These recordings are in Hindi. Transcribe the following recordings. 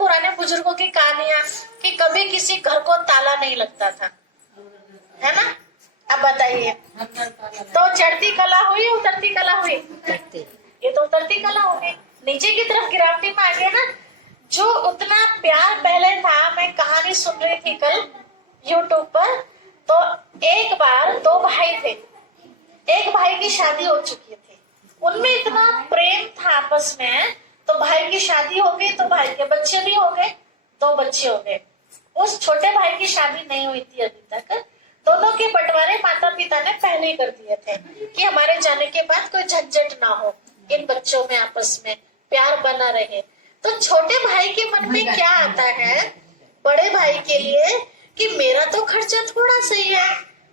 पुराने बुजुर्गों की कहानियां कि कभी किसी घर को ताला नहीं लगता था, है ना। अब बताइए, तो चढ़ती कला हुई उतरती कला हुई? ये तो उतरती कला हो गई, नीचे की तरफ गिरावटी में आ गया ना। जो उतना प्यार पहले था, मैं कहानी सुन रही थी कल यूट्यूब पर, तो एक बार दो भाई थे, एक भाई की शादी हो चुकी थी, उनमें इतना प्रेम था आपस में, तो भाई की शादी हो गई तो भाई के बच्चे भी हो गए, दो बच्चे हो गए। उस छोटे भाई की शादी नहीं हुई थी अभी तक, दोनों के बंटवारे माता पिता ने पहले ही कर दिए थे कि हमारे जाने के बाद कोई झंझट ना हो, इन बच्चों में आपस में प्यार बना रहे। तो छोटे भाई के मन में क्या आता है बड़े भाई के लिए कि मेरा तो खर्चा थोड़ा सही है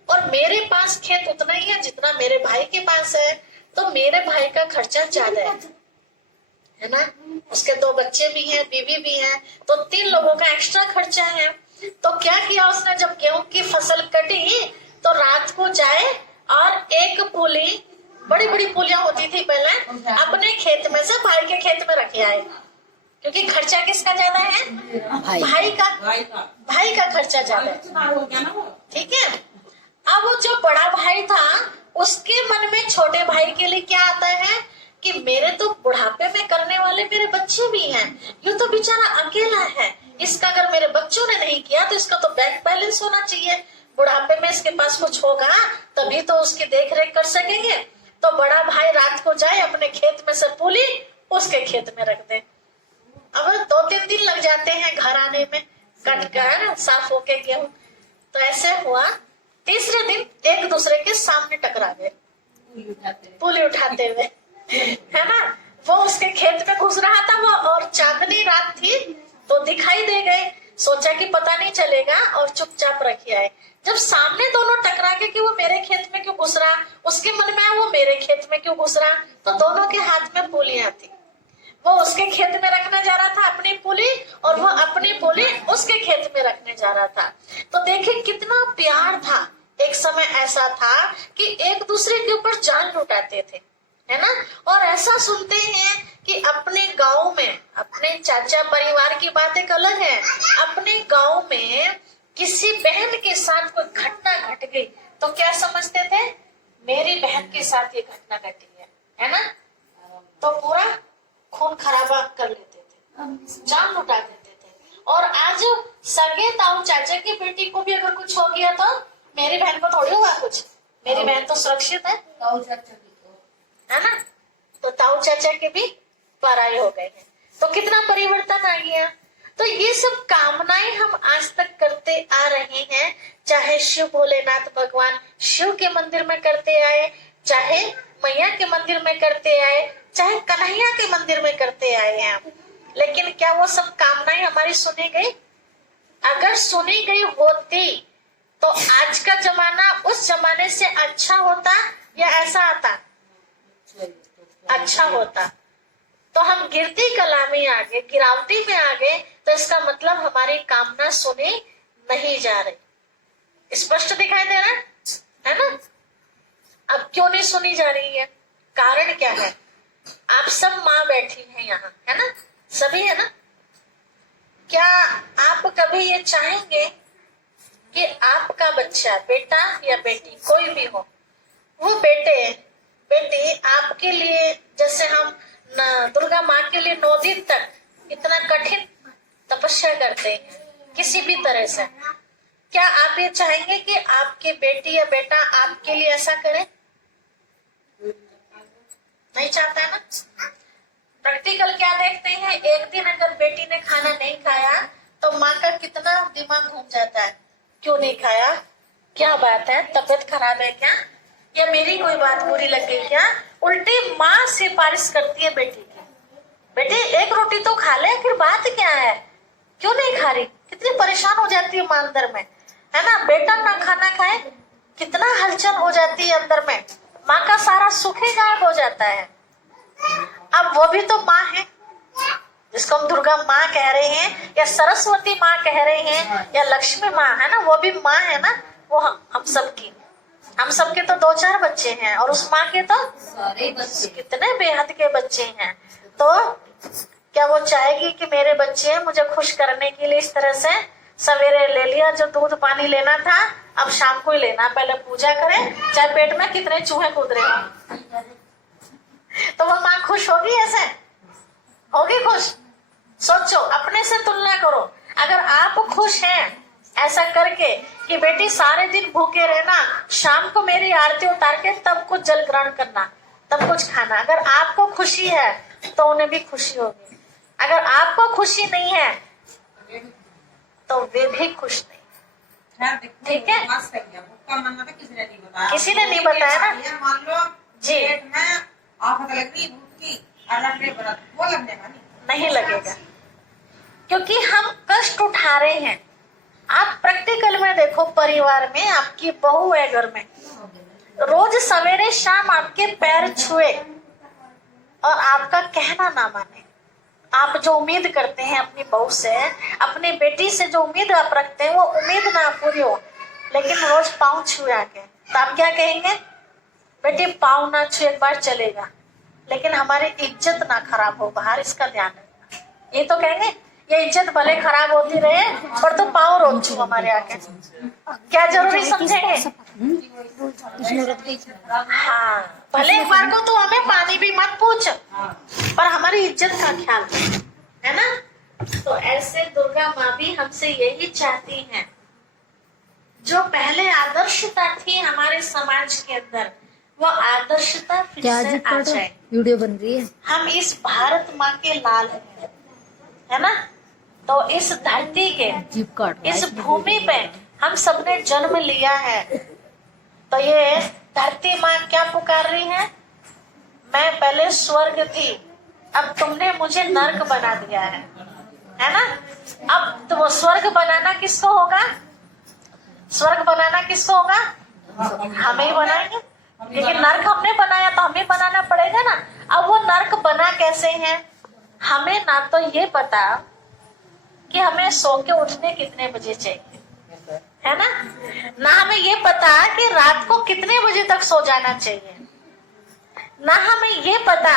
और मेरे पास खेत उतना ही है जितना मेरे भाई के पास है, तो मेरे भाई का खर्चा ज्यादा है ना। उसके दो बच्चे भी हैं, बीवी भी है, तो 3 लोगों का एक्स्ट्रा खर्चा है। तो क्या किया उसने, जब गेहूं की फसल कटी तो रात को जाए और एक पुली, बड़ी बड़ी पुलियां होती थी पहले, अपने खेत में से भाई के खेत में रखे आए, क्योंकि खर्चा किसका ज्यादा है? भाई का खर्चा ज्यादा है, ठीक है। अब वो जो बड़ा भाई था उसके मन में छोटे भाई के लिए क्या आता है कि मेरे तो बुढ़ापे में करने वाले मेरे बच्चे भी हैं, ये तो बेचारा अकेला है, इसका अगर मेरे बच्चों ने नहीं किया तो इसका तो बैंक बैलेंस होना चाहिए, बुढ़ापे में इसके पास कुछ होगा तभी तो उसकी देख रेख कर सकेंगे। तो बड़ा भाई रात को जाए अपने खेत में से पुली उसके खेत में रख दे। अब 2-3 दिन लग जाते हैं घर आने में, कट कर साफ होके गेहूं। तो ऐसे हुआ, तीसरे दिन एक दूसरे के सामने टकरा गए, पुली उठाते हुए, है ना। वो उसके खेत में घुस रहा था वो, और चांदनी रात थी तो दिखाई दे गए, सोचा कि पता नहीं चलेगा और चुपचाप रखे आए। जब सामने दोनों टकरा के कि वो मेरे खेत में क्यों घुस रहा, उसके मन में वो मेरे खेत में क्यों घुस रहा, तो दोनों के हाथ में पुलियां थी। वो उसके खेत में रखने जा रहा था अपनी पुली, और वो अपनी पुली उसके खेत में रखने जा रहा था। तो देखिए कितना प्यार था। एक समय ऐसा था कि एक दूसरे के ऊपर जान लुटाते थे, है ना। और ऐसा सुनते हैं कि अपने गांव में, अपने चाचा परिवार की बात एक अलग है, अपने गांव में किसी बहन के साथ कोई घटना घट गई तो क्या समझते थे, मेरी बहन के साथ ये घटना घटी है ना। तो पूरा खून खराबा कर लेते थे, जान लुटा देते थे। और आज सगे ताऊ चाचा की बेटी को भी अगर कुछ हो गया तो मेरी बहन को थोड़ी हुआ कुछ, मेरी बहन तो सुरक्षित है ना। तो ताऊ चाचा के भी पराये हो गए हैं। तो कितना परिवर्तन आ गया। तो ये सब कामनाएं हम आज तक करते आ रहे हैं, चाहे शिव भोलेनाथ भगवान शिव के मंदिर में करते आए, चाहे मैया के मंदिर में करते आए, चाहे कन्हैया के मंदिर में करते आए हैं। लेकिन क्या वो सब कामनाएं हमारी सुनी गई? अगर सुनी गई होती तो आज का जमाना उस जमाने से अच्छा होता या ऐसा आता? अच्छा होता। तो हम गिरती कला में आ गए, गिरावटी में आ गए, तो इसका मतलब हमारी कामना सुनी नहीं जा रही। स्पष्ट दिखाई दे रहा है ना। अब क्यों नहीं सुनी जा रही है, कारण क्या है? आप सब माँ बैठी हैं यहाँ, है ना, सभी है ना। क्या आप कभी ये चाहेंगे कि आपका बच्चा, बेटा या बेटी कोई भी हो, वो बेटी आपके लिए, जैसे हम दुर्गा माँ के लिए 9 दिन तक इतना कठिन तपस्या करते हैं किसी भी तरह से, क्या आप ये चाहेंगे कि आपकी बेटी या बेटा आपके लिए ऐसा करे? नहीं चाहता है ना। प्रैक्टिकल क्या देखते हैं, एक दिन अगर बेटी ने खाना नहीं खाया तो माँ का कितना दिमाग घूम जाता है, क्यों नहीं खाया, क्या बात है, तबीयत खराब है क्या, या मेरी कोई बात बुरी लग गई क्या। उल्टी माँ सिफारिश करती है बेटी की, बेटे एक रोटी तो खा ले, फिर बात क्या है, क्यों नहीं खा रही। कितनी परेशान हो जाती है माँ अंदर में, है ना। बेटा ना खाना खाए कितना हलचल हो जाती है अंदर में, माँ का सारा सुख ही गायब हो जाता है। अब वो भी तो माँ है, जिसको हम दुर्गा माँ कह रहे हैं या सरस्वती माँ कह रहे हैं या लक्ष्मी माँ, है ना, वो भी माँ है ना। वो हम सबकी, हम सबके तो 2-4 बच्चे हैं और उस माँ के तो कितने बेहद के बच्चे हैं। तो क्या वो चाहेगी कि मेरे बच्चे मुझे खुश करने के लिए इस तरह से सवेरे ले लिया जो दूध पानी लेना था, अब शाम को ही लेना, पहले पूजा करें, चाहे पेट में कितने चूहे कूद रहे हो, तो वो माँ खुश होगी? ऐसे होगी खुश? सोचो, अपने से तुलना करो। अगर आप खुश हैं ऐसा करके कि बेटी सारे दिन भूखे रहना, शाम को मेरी आरती उतार के तब कुछ जल ग्रहण करना, तब कुछ खाना, अगर आपको खुशी है तो उन्हें भी खुशी होगी। अगर आपको खुशी नहीं है तो वे भी खुश नहीं। ठीक है? किसी ने नहीं बताया ना जी, नहीं लगेगा क्योंकि हम कष्ट उठा रहे हैं। आप प्रैक्टिकल में देखो, परिवार में आपकी बहू है, घर में रोज सवेरे शाम आपके पैर छुए और आपका कहना ना माने, आप जो उम्मीद करते हैं अपनी बहू से, अपनी बेटी से जो उम्मीद आप रखते हैं वो उम्मीद ना पूरी हो, लेकिन रोज पाँव छुए आके, तो आप क्या कहेंगे? बेटी पाँव ना छुए एक बार चलेगा, लेकिन हमारी इज्जत ना खराब हो बाहर, इसका ध्यान रखना। ये तो कहेंगे ये इज्जत भले खराब होती रहे पर तो पाँव रोज छू हमारे आके, क्या जरूरी समझेंगे? हाँ, भले एक बार को तो हमें पानी भी मत पूछ, पर हमारी इज्जत का ख्याल है ना। तो ऐसे दुर्गा माँ भी हमसे यही चाहती हैं, जो पहले आदर्शता थी हमारे समाज के अंदर, वो आदर्शता फिर से आ जाए। वीडियो बन रही है। हम इस भारत माँ के लाल हैं, है ना। तो इस धरती के, इस भूमि पे हम सबने जन्म लिया है, तो ये धरती माँ क्या पुकार रही है? मैं पहले स्वर्ग थी, अब तुमने मुझे नर्क बना दिया है ना। अब तो वो स्वर्ग बनाना किसको होगा? स्वर्ग बनाना किसको होगा? हमें ही बनाएंगे, लेकिन नर्क हमने बनाया तो हमें बनाना पड़ेगा ना। अब वो नर्क बना कैसे है? हमें ना तो ये पता कि हमें सो के उठने कितने बजे चाहिए, है ना, ना हमें ये पता कि रात को कितने बजे तक सो जाना चाहिए, ना हमें ये पता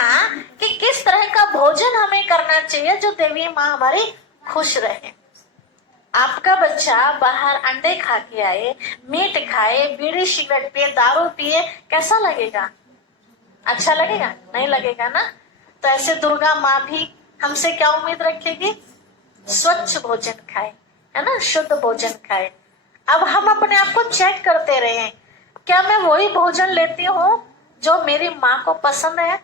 कि किस तरह का भोजन हमें करना चाहिए जो देवी माँ हमारी खुश रहे। आपका बच्चा बाहर अंडे खा के आए, मीट खाए, बीड़ी सिगरेट पिए, दारू पिए, कैसा लगेगा? अच्छा लगेगा? नहीं लगेगा ना। तो ऐसे दुर्गा माँ भी हमसे क्या उम्मीद रखेगी? स्वच्छ भोजन खाए, है ना, शुद्ध भोजन खाए। अब हम अपने आप को चेक करते रहे, क्या मैं वही भोजन लेती हूँ जो मेरी माँ को पसंद है?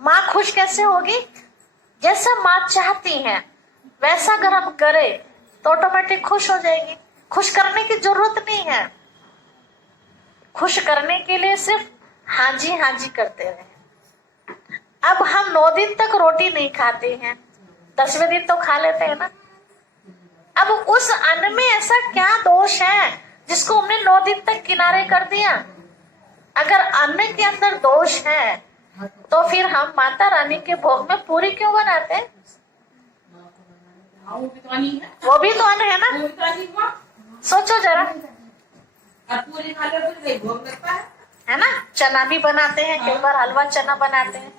माँ खुश कैसे होगी? जैसा माँ चाहती है वैसा अगर हम करें तो ऑटोमेटिक खुश हो जाएगी। खुश करने की जरूरत नहीं है, खुश करने के लिए सिर्फ हाँ जी करते रहे। अब हम 9 दिन तक रोटी नहीं खाते हैं, 10वें दिन तो खा लेते हैं ना। अब उस अन्न में ऐसा क्या दोष है जिसको हमने 9 दिन तक किनारे कर दिया? अगर अन्न के अंदर दोष है तो फिर हम माता रानी के भोग में पूरी क्यों बनाते हैं? वो भी तो अन्न है ना। सोचो जरा, है ना। चना भी बनाते हैं, कई बार हलवा चना बनाते हैं,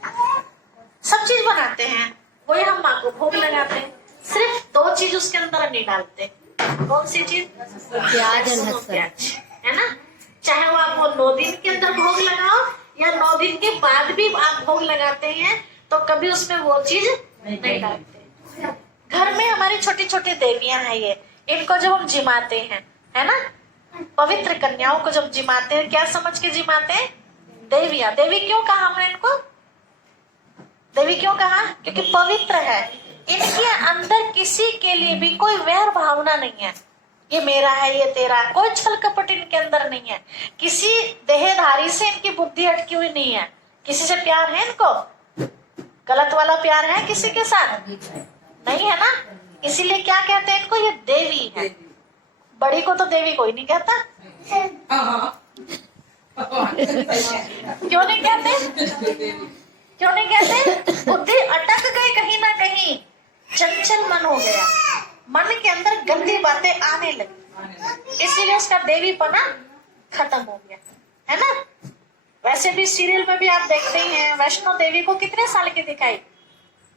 सब चीज बनाते हैं, वही हम माँ को भोग लगाते हैं। सिर्फ 2 चीज उसके अंदर नहीं डालते। कौन सी चीज? प्याज और लहसुन, है ना। चाहे वो आप 9 दिन के अंदर भोग लगाओ या 9 दिन के बाद भी आप भोग लगाते हैं, तो कभी उसमें वो चीज नहीं डालते। घर में हमारी छोटी छोटी देवियां हैं, ये इनको जब हम जिमाते हैं, है ना, पवित्र कन्याओं को जब जिमाते हैं, क्या समझ के जिमाते हैं? देवियां। देवी क्यों कहा हमने इनको? देवी क्यों कहा? क्योंकि पवित्र है। इनके अंदर किसी के लिए भी कोई वैर भावना नहीं है, ये मेरा है ये तेरा, कोई छल कपट इनके अंदर नहीं है। किसी देहधारी से इनकी बुद्धि अटकी हुई नहीं है। किसी से प्यार है इनको? गलत वाला प्यार है किसी के साथ? नहीं है ना। इसीलिए क्या कहते हैं इनको? ये देवी है। बड़ी को तो देवी कोई नहीं कहता। क्यों नहीं कहते? क्यों नहीं कहते? बुद्धि अटक गई कहीं ना कहीं, चंचल मन हो गया, मन के अंदर गंदी बातें आने लगी, इसीलिए उसका देवीपना खत्म हो गया, है ना। वैसे भी सीरियल में भी आप देखते ही हैं, वैष्णो देवी को कितने साल की दिखाई?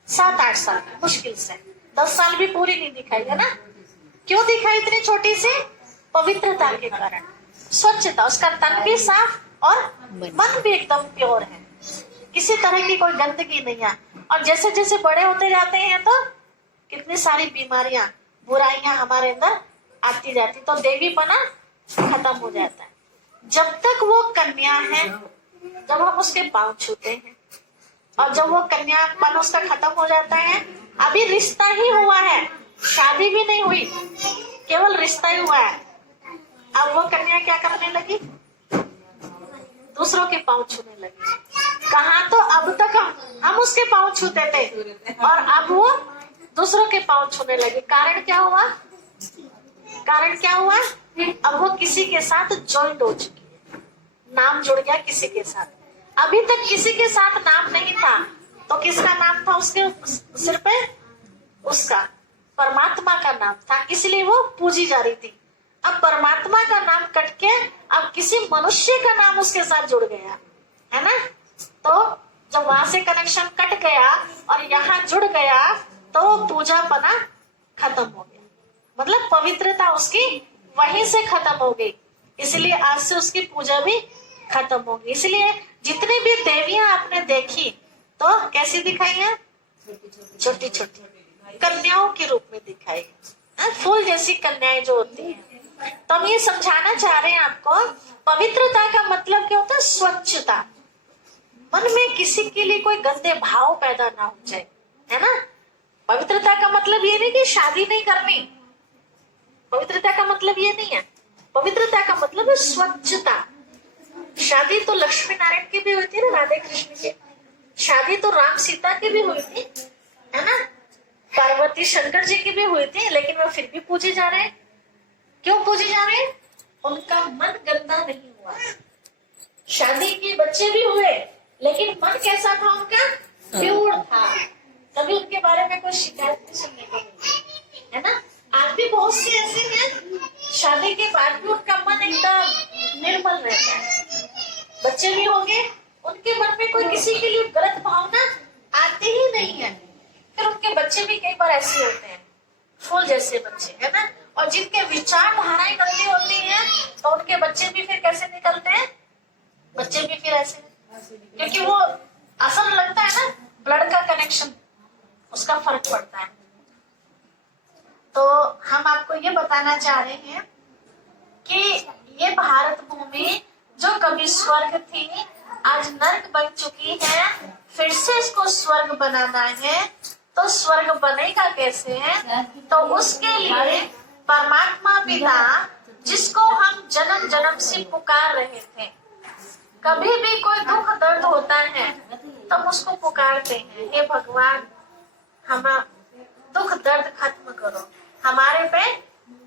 7-8 साल मुश्किल से, 10 साल भी पूरी नहीं दिखाई है ना। क्यों दिखाई इतनी छोटी सी? पवित्रता के कारण, स्वच्छता, उसका तन भी साफ और मन भी एकदम प्योर है, किसी तरह की कोई गंदगी नहीं है। और जैसे जैसे बड़े होते जाते हैं तो कितनी सारी बीमारियां, बुराइयां हमारे अंदर आती जाती, तो देवीपना खत्म हो जाता है। जब तक वो कन्या है, जब हम उसके पांव छूते हैं, और जब वो कन्यापन उसका खत्म हो जाता है, अभी रिश्ता ही हुआ है, शादी भी नहीं हुई, केवल रिश्ता ही हुआ है, अब वो कन्या क्या करने लगी? दूसरों के पांव छूने लगी। कहा तो अब तक हम उसके पांव छूते थे और अब वो दूसरों के पांव छूने लगे। कारण क्या हुआ? कारण क्या हुआ? अब वो किसी के साथ ज्वाइंट हो चुकी है, नाम जुड़ गया किसी के साथ। अभी तक किसी के साथ नाम नहीं था, तो किसका नाम था उसके सिर पे? उसका परमात्मा का नाम था, इसलिए वो पूजी जा रही थी। अब परमात्मा का नाम कट के अब किसी मनुष्य का नाम उसके साथ जुड़ गया है ना। तो जब वहां से कनेक्शन कट गया और यहाँ जुड़ गया तो पूजा पना खत्म हो गया, मतलब पवित्रता उसकी वहीं से खत्म हो गई, इसलिए आज से उसकी पूजा भी खत्म हो गई। इसलिए जितनी भी देवियां आपने देखी तो कैसी दिखाई है? छोटी छोटी कन्याओं के रूप में दिखाई है, फूल जैसी कन्याएं जो होती हैं। तो हम ये समझाना चाह रहे हैं आपको, पवित्रता का मतलब क्या होता है? स्वच्छता, मन में किसी के लिए कोई गंदे भाव पैदा ना हो जाए, है ना। पवित्रता का मतलब ये नहीं कि शादी नहीं करनी, पवित्रता का मतलब ये नहीं है। पवित्रता का मतलब है स्वच्छता। शादी तो लक्ष्मी नारायण की भी हुई थी ना, राधे कृष्ण की शादी तो राम सीता की भी हुई थी, है ना। पार्वती शंकर जी की भी हुई थी, लेकिन वो फिर भी पूजे जा रहे हैं। क्यों पूजे जा रहे हैं? उनका मन गंदा नहीं हुआ। शादी के बच्चे भी हुए, लेकिन मन कैसा था उनका? प्योर था, तभी उनके बारे में कोई शिकायत नहीं सुनने को मिली, है ना। आज भी बहुत से ऐसे हैं, शादी के बाद भी उनका मन एकदम निर्मल रहता है, बच्चे भी होंगे, उनके मन में कोई किसी के लिए गलत भावना आती ही नहीं है। फिर उनके बच्चे भी कई बार ऐसे होते हैं, फूल जैसे बच्चे, है ना। और जिनके विचारधाराएं गंदी होती हैं तो उनके बच्चे भी फिर कैसे निकलते हैं? बच्चे भी फिर ऐसे, क्योंकि वो असल लगता है ना, ब्लड का कनेक्शन, उसका फर्क पड़ता है। तो हम आपको ये बताना चाह रहे हैं कि ये भारत भूमि जो कभी स्वर्ग थी आज नर्क बन चुकी है, फिर से इसको स्वर्ग बनाना है। तो स्वर्ग बनेगा कैसे है? तो उसके लिए परमात्मा पिता, जिसको हम जन्म जन्म से पुकार रहे थे, कभी भी कोई दुख दर्द होता है तब उसको पुकारते हैं, हे भगवान हम दुख दर्द खत्म करो, हमारे पे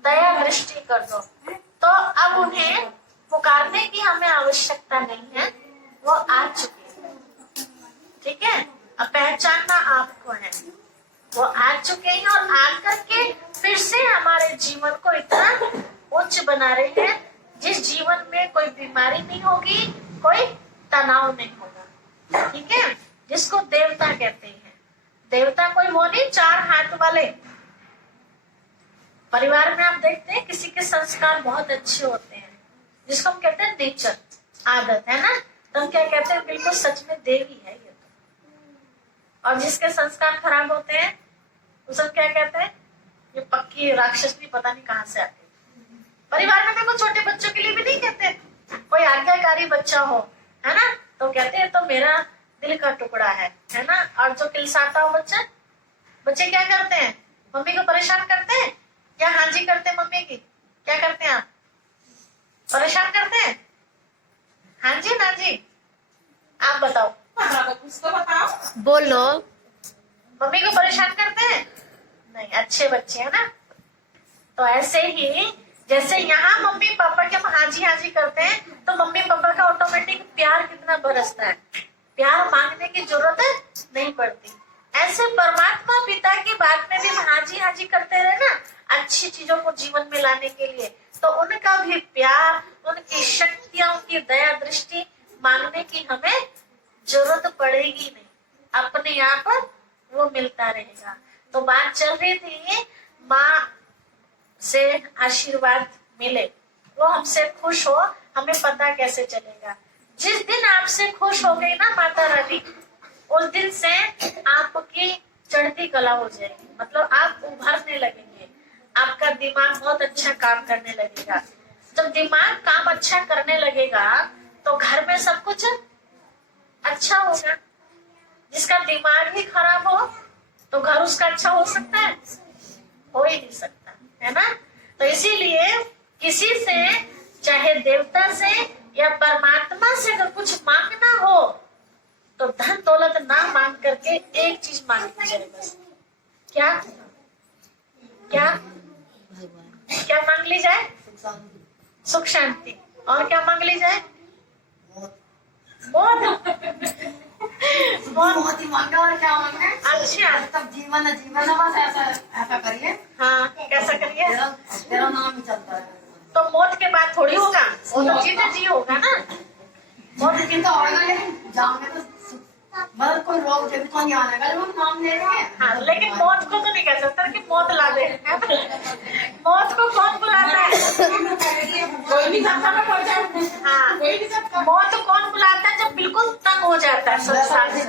दया दृष्टि कर दो। तो अब उन्हें पुकारने की हमें आवश्यकता नहीं है, वो आ चुके हैं, ठीक है। अब पहचानना आपको है, वो आ चुके हैं और आकर के फिर से हमारे जीवन को इतना उच्च बना रहे हैं, जिस जीवन में कोई बीमारी नहीं होगी, कोई तनाव नहीं होगा, ठीक है। जिसको देवता कहते हैं। देवता कोई वो नहीं 4 हाथ वाले। परिवार में आप देखते हैं किसी के संस्कार बहुत अच्छे होते हैं, जिसको हम कहते हैं नेचर, आदत, है ना। तो हम क्या कहते हैं? बिल्कुल सच में देवी है ये तो। और जिसके संस्कार खराब होते हैं उसको क्या कहते हैं? ये पक्की राक्षसनी, पता नहीं कहाँ से आती है। परिवार में देखो छोटे बच्चों के लिए भी नहीं कहते, कोई आज्ञाकारी बच्चा हो, है ना, तो कहते हैं तो मेरा दिल का टुकड़ा है ना। और जो किलसाता हो बच्चा, बच्चे क्या करते हैं? मम्मी को परेशान करते हैं या हाँ जी करते हैं मम्मी की? क्या करते हैं आप? परेशान करते हैं? हाँ जी ना जी? आप बताओ, उसको बताओ। बोलो। मम्मी को परेशान करते हैं? नहीं, अच्छे बच्चे है ना। तो ऐसे ही जैसे यहाँ मम्मी पापा के हम हाँ जी करते हैं, तो मम्मी पापा का ऑटोमेटिक प्यार कितना बरसता है, प्यार मांगने की जरूरत नहीं पड़ती। ऐसे परमात्मा पिता की बात में भी हाँ जी करते रहे ना, अच्छी चीजों को जीवन में लाने के लिए, तो उनका भी प्यार, उनकी शक्तियां, उनकी दया दृष्टि मांगने की हमें जरूरत पड़ेगी नहीं, अपने आप वो मिलता रहेगा। तो बात चल रही थी माँ से आशीर्वाद मिले, वो हमसे खुश हो, हमें पता कैसे चलेगा? जिस दिन आपसे खुश हो गई ना माता रानी, उस दिन से आपकी चढ़ती कला हो जाएगी, मतलब आप उभरने लगेंगे, आपका दिमाग बहुत अच्छा काम करने लगेगा। जब दिमाग काम अच्छा करने लगेगा तो घर में सब कुछ अच्छा होगा। जिसका दिमाग ही खराब हो तो घर उसका अच्छा हो सकता है? हो ही नहीं सकता, है ना? तो इसीलिए किसी से, चाहे देवता से या परमात्मा से अगर कुछ मांगना हो तो धन दौलत ना मांग करके एक चीज मांग लीजिए बस। क्या क्या भगवान क्या मांग ली जाए? सुख शांति। और क्या मांग ली जाए? मौत। मोती मांगा और क्या मांगना है? अच्छा, तब जीवन है, जीवन है, बस ऐसा ऐसा करिए, हाँ कैसा करिए? तेरा नाम ही चलता है। तो मौत के बाद थोड़ी होगा, वो तो जीते जी होगा ना। मौत की तो होगा, लेकिन जाओगे तो मतलब कोई रोग जब तो नहीं आने का, लोग नाम ले रहे हैं। हाँ, लेकिन मौत को तो नहीं कह सकता कि मौत ला दे, है ना? मौत को कौन बुलाता है? कोई भी जाता ना पड़ जाए। हाँ, कोई भी जाता। मौत कौन बुलाता है? जब बिल्कुल तंग हो जाता है संसार से।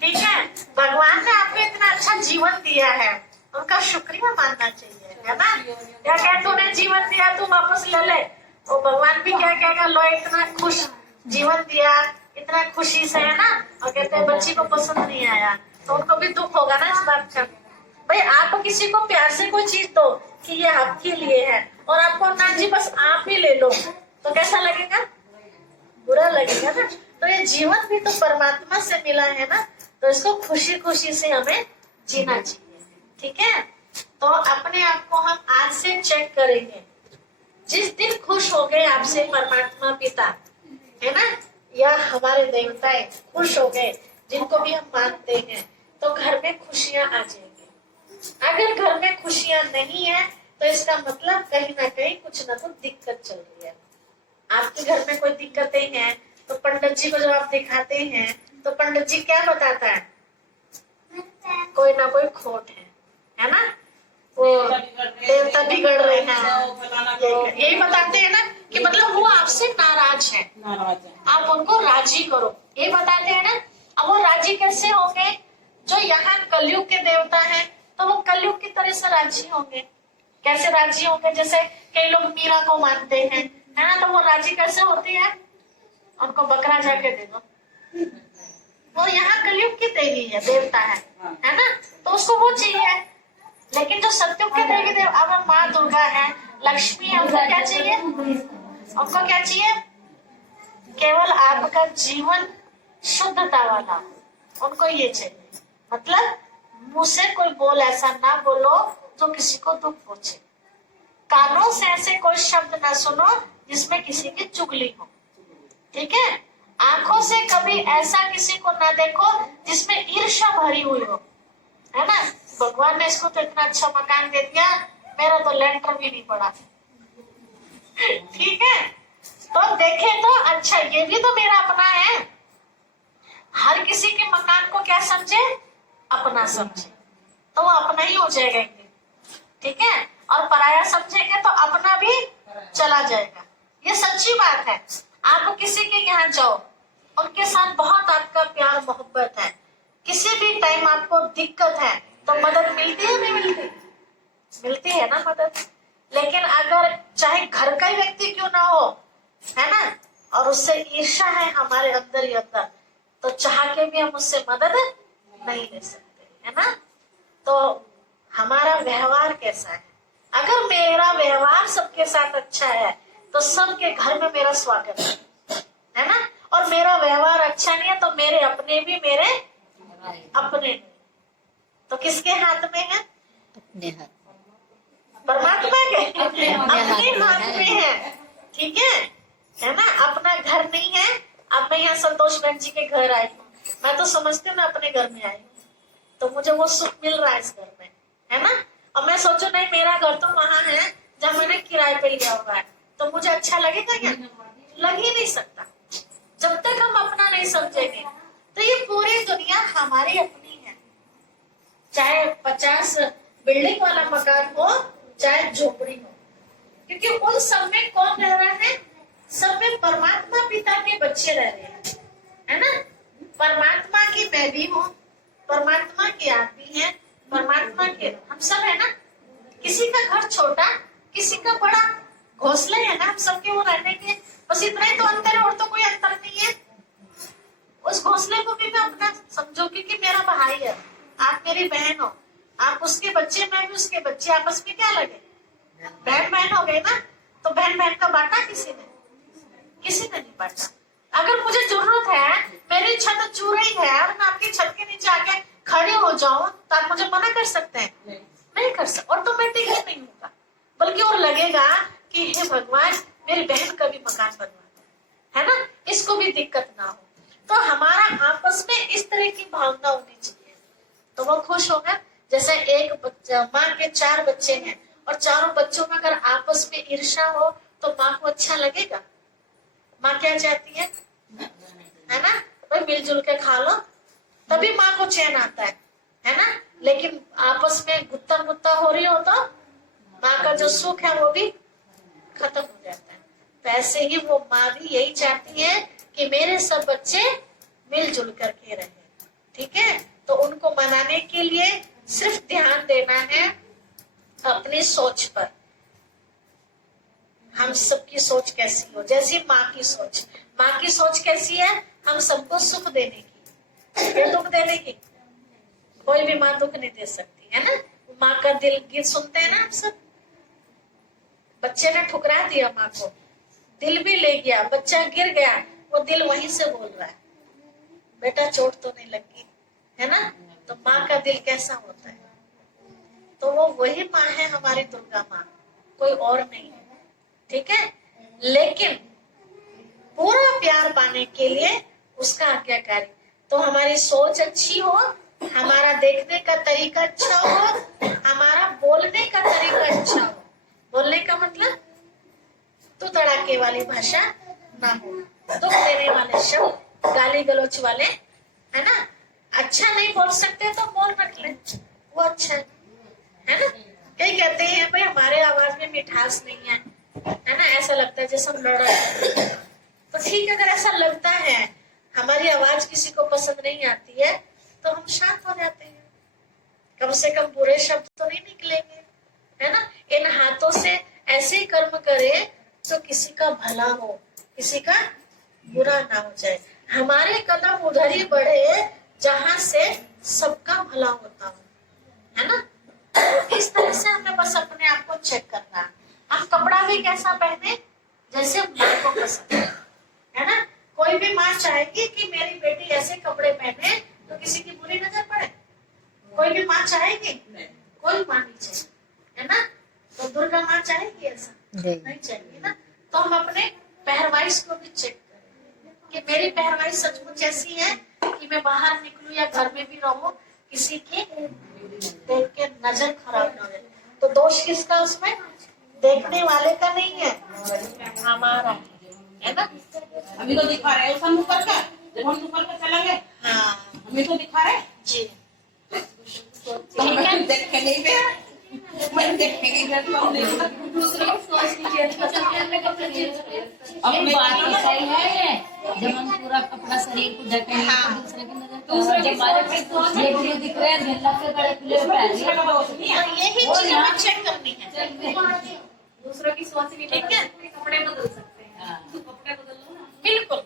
ठीक है, भगवान ने आपको इतना अच्छा जीवन दिया है, उनका शुक्रिया मानना चाहिए, है ना? क्या क्या तूने जीवन दिया, तू वापस ले ले। और भगवान भी क्या कहेगा, लो इतना खुश जीवन दिया, इतना खुशी से, है ना? और कहते हैं बच्ची को पसंद नहीं आया, तो उनको भी दुख होगा ना इस बात का। भाई आप किसी को प्यार से कोई चीज दो कि ये आपके लिए है, और आपको ना जी बस आप ही ले लो, तो कैसा लगेगा? बुरा लगेगा ना। तो ये जीवन भी तो परमात्मा से मिला है ना, तो इसको खुशी खुशी से हमें जीना चाहिए। ठीक है, तो अपने आप को हम आज से चेक करेंगे। जिस दिन खुश हो गए आपसे परमात्मा पिता, है ना, या हमारे देवताएं खुश हो गए, जिनको भी हम मानते हैं, तो घर में खुशियां आ जाएंगी। अगर घर में खुशियां नहीं है तो इसका मतलब कहीं ना कहीं कुछ ना कुछ दिक्कत चल रही है। आपके घर में कोई दिक्कतें हैं तो पंडित जी को जब आप दिखाते हैं तो पंडित जी क्या बताता है? कोई ना कोई खोट है ना? वो देवता बिगड़ रहे हैं, यही बताते हैं ना कि मतलब वो आपसे नाराज है, आप उनको राजी करो, ये बताते हैं ना। अब वो राजी कैसे होंगे? जो यहाँ कलयुग के देवता हैं तो वो कलयुग की तरह से राजी होंगे। कैसे राजी होंगे? जैसे कई लोग मीरा को मानते हैं, है ना, तो वो राजी कैसे होती है? उनको बकरा जाके दे दो, वो यहाँ कलयुग की देवी है, देवता है ना, तो उसको वो चाहिए। लेकिन जो सत्युग के देवी देव, अब माँ दुर्गा है, लक्ष्मी है, उनको क्या चाहिए? उनको क्या चाहिए? केवल आपका जीवन शुद्धता वाला, उनको ये चाहिए। मतलब मुंह से कोई बोल ऐसा ना बोलो जो किसी को दुख पहुंचे, कानों से ऐसे कोई शब्द ना सुनो जिसमें किसी की चुगली हो, ठीक है? आंखों से कभी ऐसा किसी को ना देखो जिसमें ईर्ष्या भरी हुई हो, है ना? भगवान ने इसको तो इतना अच्छा मकान दे दिया, मेरा तो लेंटर भी नहीं पड़ा। ठीक है, तो देखे तो अच्छा, ये भी तो मेरा अपना है। हर किसी के मकान को क्या समझे? अपना समझे, तो वो अपना ही हो जाएगा, ठीक है? और पराया समझेंगे तो अपना भी चला जाएगा। ये सच्ची बात है। आप किसी के यहाँ जाओ, उनके साथ बहुत आपका प्यार मोहब्बत है, किसी भी टाइम आपको दिक्कत है तो मदद मिलती है, नहीं मिलती? मिलती है ना मदद। लेकिन अगर चाहे घर का ही व्यक्ति क्यों ना हो, है ना, और उससे ईर्ष्या है हमारे अंदर ही अंदर, तो चाह के भी हम उससे मदद नहीं ले सकते, है ना? तो हमारा व्यवहार कैसा है? अगर मेरा व्यवहार सबके साथ अच्छा है तो सबके घर में मेरा स्वागत है ना? और मेरा व्यवहार अच्छा नहीं है तो मेरे अपने भी मेरे अपने, तो किसके हाथ में है? अपने हाथ, परमात्मा के अपने हाथ में है, ठीक है ना? अपना घर नहीं है। अब मैं यहाँ संतोष बहन जी के घर आई हूँ, मैं तो समझती हूँ मैं अपने घर में आई हूँ, तो मुझे वो सुख मिल रहा है इस घर में, है ना? और मैं सोचू नहीं मेरा घर तो वहां है जब मैंने किराए पे लिया हुआ है, तो मुझे अच्छा लगेगा क्या? लग ही नहीं सकता। जब तक हम अपना नहीं समझेंगे तो ये पूरी दुनिया हमारी अपनी है, चाहे 50 बिल्डिंग वाला मकान हो चाहे झोपड़ी हो, क्योंकि उन सब में कौन रह रहा है? सब में परमात्मा पिता के बच्चे रह रहे हैं, है ना। परमात्मा की मैं भी हूँ, परमात्मा की आप भी हैं, परमात्मा के हम सब है ना। किसी का घर छोटा किसी का बड़ा, घोंसले है ना हम सबके वो रहने के, बस इतना ही तो अंतर है, और तो कोई अंतर नहीं है। उस घोंसले को भी मैं अपना समझो, क्योंकि मेरा भाई है, आप मेरी बहन हो, आप उसके बच्चे मैं भी उसके बच्चे, आपस में क्या लगे? बहन बहन हो गए ना। तो बहन बहन का बांटा किसी ने नहीं बांटा। अगर मुझे जरूरत है, मेरी छत चूर रही है और मैं आपकी छत के नीचे आके खड़े हो जाऊं, तो आप मुझे मना कर सकते हैं? नहीं कर सकते। ऑटोमेटिक ही नहीं होगा, बल्कि और लगेगा कि हे भगवान मेरी बहन का भी मकान बनवा है ना, इसको भी दिक्कत ना हो। तो हमारा आपस में इस तरह की भावना होनी चाहिए, तो वो खुश होगा। जैसे एक बच्चा, माँ के 4 बच्चे हैं और चारों बच्चों में अगर आपस में ईर्ष्या हो तो माँ को अच्छा लगेगा? माँ क्या चाहती है ना, भाई मिलजुल के खा लो, तभी माँ को चैन आता है ना। लेकिन आपस में गुत्ता गुत्ता हो रही हो तो माँ का जो सुख है वो भी खत्म हो जाता है। तो ऐसे ही वो माँ भी यही चाहती है कि मेरे सब बच्चे मिलजुल करके रहे, ठीक है। तो उनको मनाने के लिए सिर्फ ध्यान देना है अपनी सोच पर। हम सबकी सोच कैसी हो, जैसी माँ की सोच। माँ की सोच कैसी है? हम सबको सुख देने की या दुख देने की? कोई भी माँ दुख नहीं दे सकती, है ना। माँ का दिल, गीत सुनते हैं ना आप सब, बच्चे ने ठुकरा दिया माँ को, दिल भी ले गया, बच्चा गिर गया, वो दिल वहीं से बोल रहा है बेटा चोट तो नहीं लगी, है ना। तो माँ का दिल कैसा होता है? तो वो वही माँ है हमारी दुर्गा माँ, कोई और नहीं है, ठीक है। लेकिन पूरा प्यार पाने के लिए उसका आज्ञाकारी, तो हमारी सोच अच्छी हो, हमारा देखने का तरीका अच्छा हो, हमारा बोलने का तरीका अच्छा हो। बोलने का मतलब तो तड़ाके वाली भाषा ना हो, दुख देने वाले शब्द, गाली गलौच वाले, है ना। अच्छा नहीं बोल सकते तो मौन रख ले, वो अच्छा है ना। कई कहते हैं भाई हमारे आवाज में मिठास नहीं है ना, ऐसा लगता है जैसे हम लड़ रहे हैं। तो ठीक है, अगर ऐसा लगता है हमारी आवाज किसी को पसंद नहीं आती है तो हम शांत हो जाते हैं, कम से कम बुरे शब्द तो नहीं निकलेंगे, है ना। इन हाथों से ऐसे कर्म करे तो किसी का भला हो, किसी का बुरा ना हो जाए। हमारे कदम उधर ही बढ़े जहां से सबका भला होता हो, है ना। तो इस तरह से हमें बस अपने आप को चेक करना है। हम कपड़ा भी कैसा पहने जैसे माँ को पसंद है ना। कोई भी माँ चाहेगी कि मेरी बेटी ऐसे कपड़े पहने तो किसी की बुरी नजर पड़े? कोई भी माँ चाहेगी? कोई माँ नहीं चाहेगी, है ना। तो दुर्गा माँ चाहेगी ऐसा? नहीं चाहेगी ना। तो हम अपने पहरवाइश को भी चेक करें कि मेरी पहरवाइश सचमुच ऐसी है कि मैं बाहर निकलूं या घर में भी रहूं किसी की देख के नजर खराब ना हो। तो दोष किसका उसमें? देखने वाले का नहीं है, हमारा है ना। अभी तो दिखा रहे हैं उसका ऊपर का, जब हम ऊपर का चलेंगे हाँ हमें तो दिखा रहे जी। ठीक है, देखे नहीं दे, मैं देखेंगे घर तो हम देखा दूसरे को सोच लीजिए अब बात तो सही है, जब हम पूरा अपना शरीर को ढकेंगे तो दूसरे की नजर, जब हमारे ये दिख रहे हैं झल्ला के बड़े खुले दूसरे का दोष नहीं है। यही चीज हमें चेक करनी है, दूसरों की सोच नहीं, ठीक है। कपड़े बदल सकते हैं, कपड़े बदल लो ना। बिल्कुल,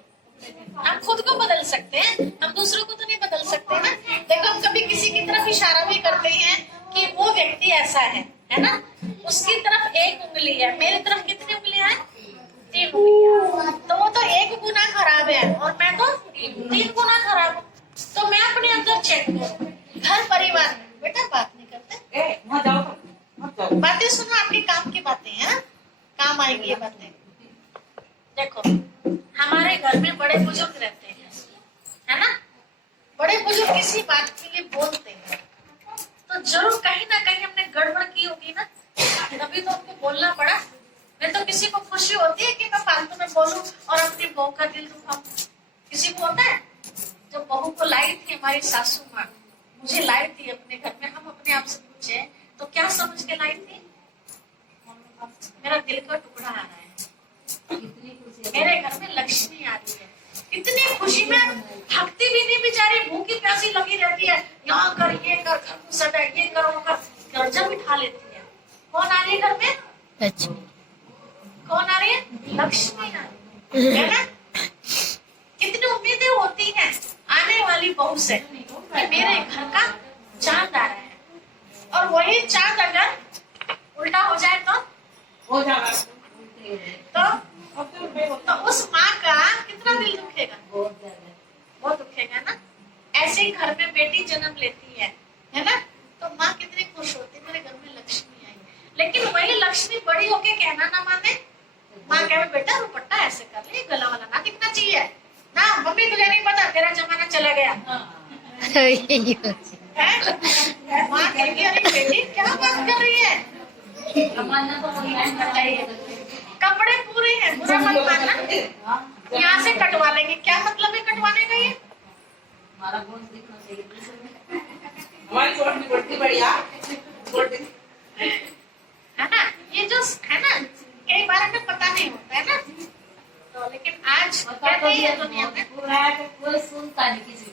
हम खुद को बदल सकते हैं, हम दूसरों को तो नहीं बदल सकते ना। देखो हम कभी किसी की तरफ इशारा भी करते हैं कि वो व्यक्ति ऐसा है ना। उसकी तरफ 1 उंगली है, मेरी तरफ कितनी उंगलियां हैं? 3 उंगलियां। तो वो तो 1 गुना खराब है और मैं तो 3 गुना खराब हूँ। तो मैं अपने अंदर चेक करूँ। घर परिवार में बेटा बात नहीं करते, वहाँ जाओ मत जाओ। बातें सुनो, आपके काम की बातें हैं, काम आएगी ये बातें। देखो हमारे घर में बड़े बुजुर्ग रहते हैं, है ना। बड़े बुजुर्ग किसी बात के लिए बोलते हैं तो जरूर कहीं ना कहीं हमने गड़बड़ की होगी ना, तभी तो हमको बोलना पड़ा। नहीं तो किसी को खुशी होती है कि मैं फालतू में बोलूं और अपनी बहू का दिल दुखाऊं? किसी को होता है? जब बहू को सासू माँ मुझे लाई थी अपने घर में, हम अपने आप से पूछे तो क्या समझ के लाई थी? मेरा दिल का टुकड़ा आ रहा है, कितनी खुशी है। मेरे घर में लक्ष्मी आ रही है। इतनी खुशी में थकती भी नहीं बेचारी, भूखी प्यासी लगी रहती है, यहाँ कर ये कर, घर को सजा, ये कर वो कर, कर्जा बिठा लेती है। कौन आ रही है घर में? लक्ष्मी। कौन आ रही है? लक्ष्मी आ रही है ना? कितनी उम्मीदें होती हैं आने वाली बहू से कि मेरे घर का चांद आ रहा है, और वही चांद अगर उल्टा हो जाए तो हो जाएगा। तो उस माँ का कितना दिल दुखेगा? बहुत ज्यादा। बहुत दुखेगा ना। ऐसे ही घर में बेटी जन्म लेती है ना, तो माँ कितनी खुश होती है, मेरे घर में लक्ष्मी आई। लेकिन वही लक्ष्मी बड़ी होके कहना ना माने, माँ कहे बेटा दुपट्टा ऐसे कर ले, गला वाला ना दिखना चाहिए ना, मम्मी तुझे नहीं पता, तेरा जमाना चला गया है। माँ कहेगी अरे बेटी क्या बात कर रही है, जमाना तो वही है, बताइए। कपड़े पूरे हैं, बुरा मत मानना, यहाँ से कटवा लेंगे, क्या मतलब है कटवाने का? ये हमारा गोश्त दिखना चाहिए। हमारी छोटी बढ़ती बढ़िया छोटी है ना, ये जो है ना, कई बार हमें पता नहीं होता है ना, तो लेकिन आज कहते ही है दुनिया में, कोई सुनता नहीं किसी की।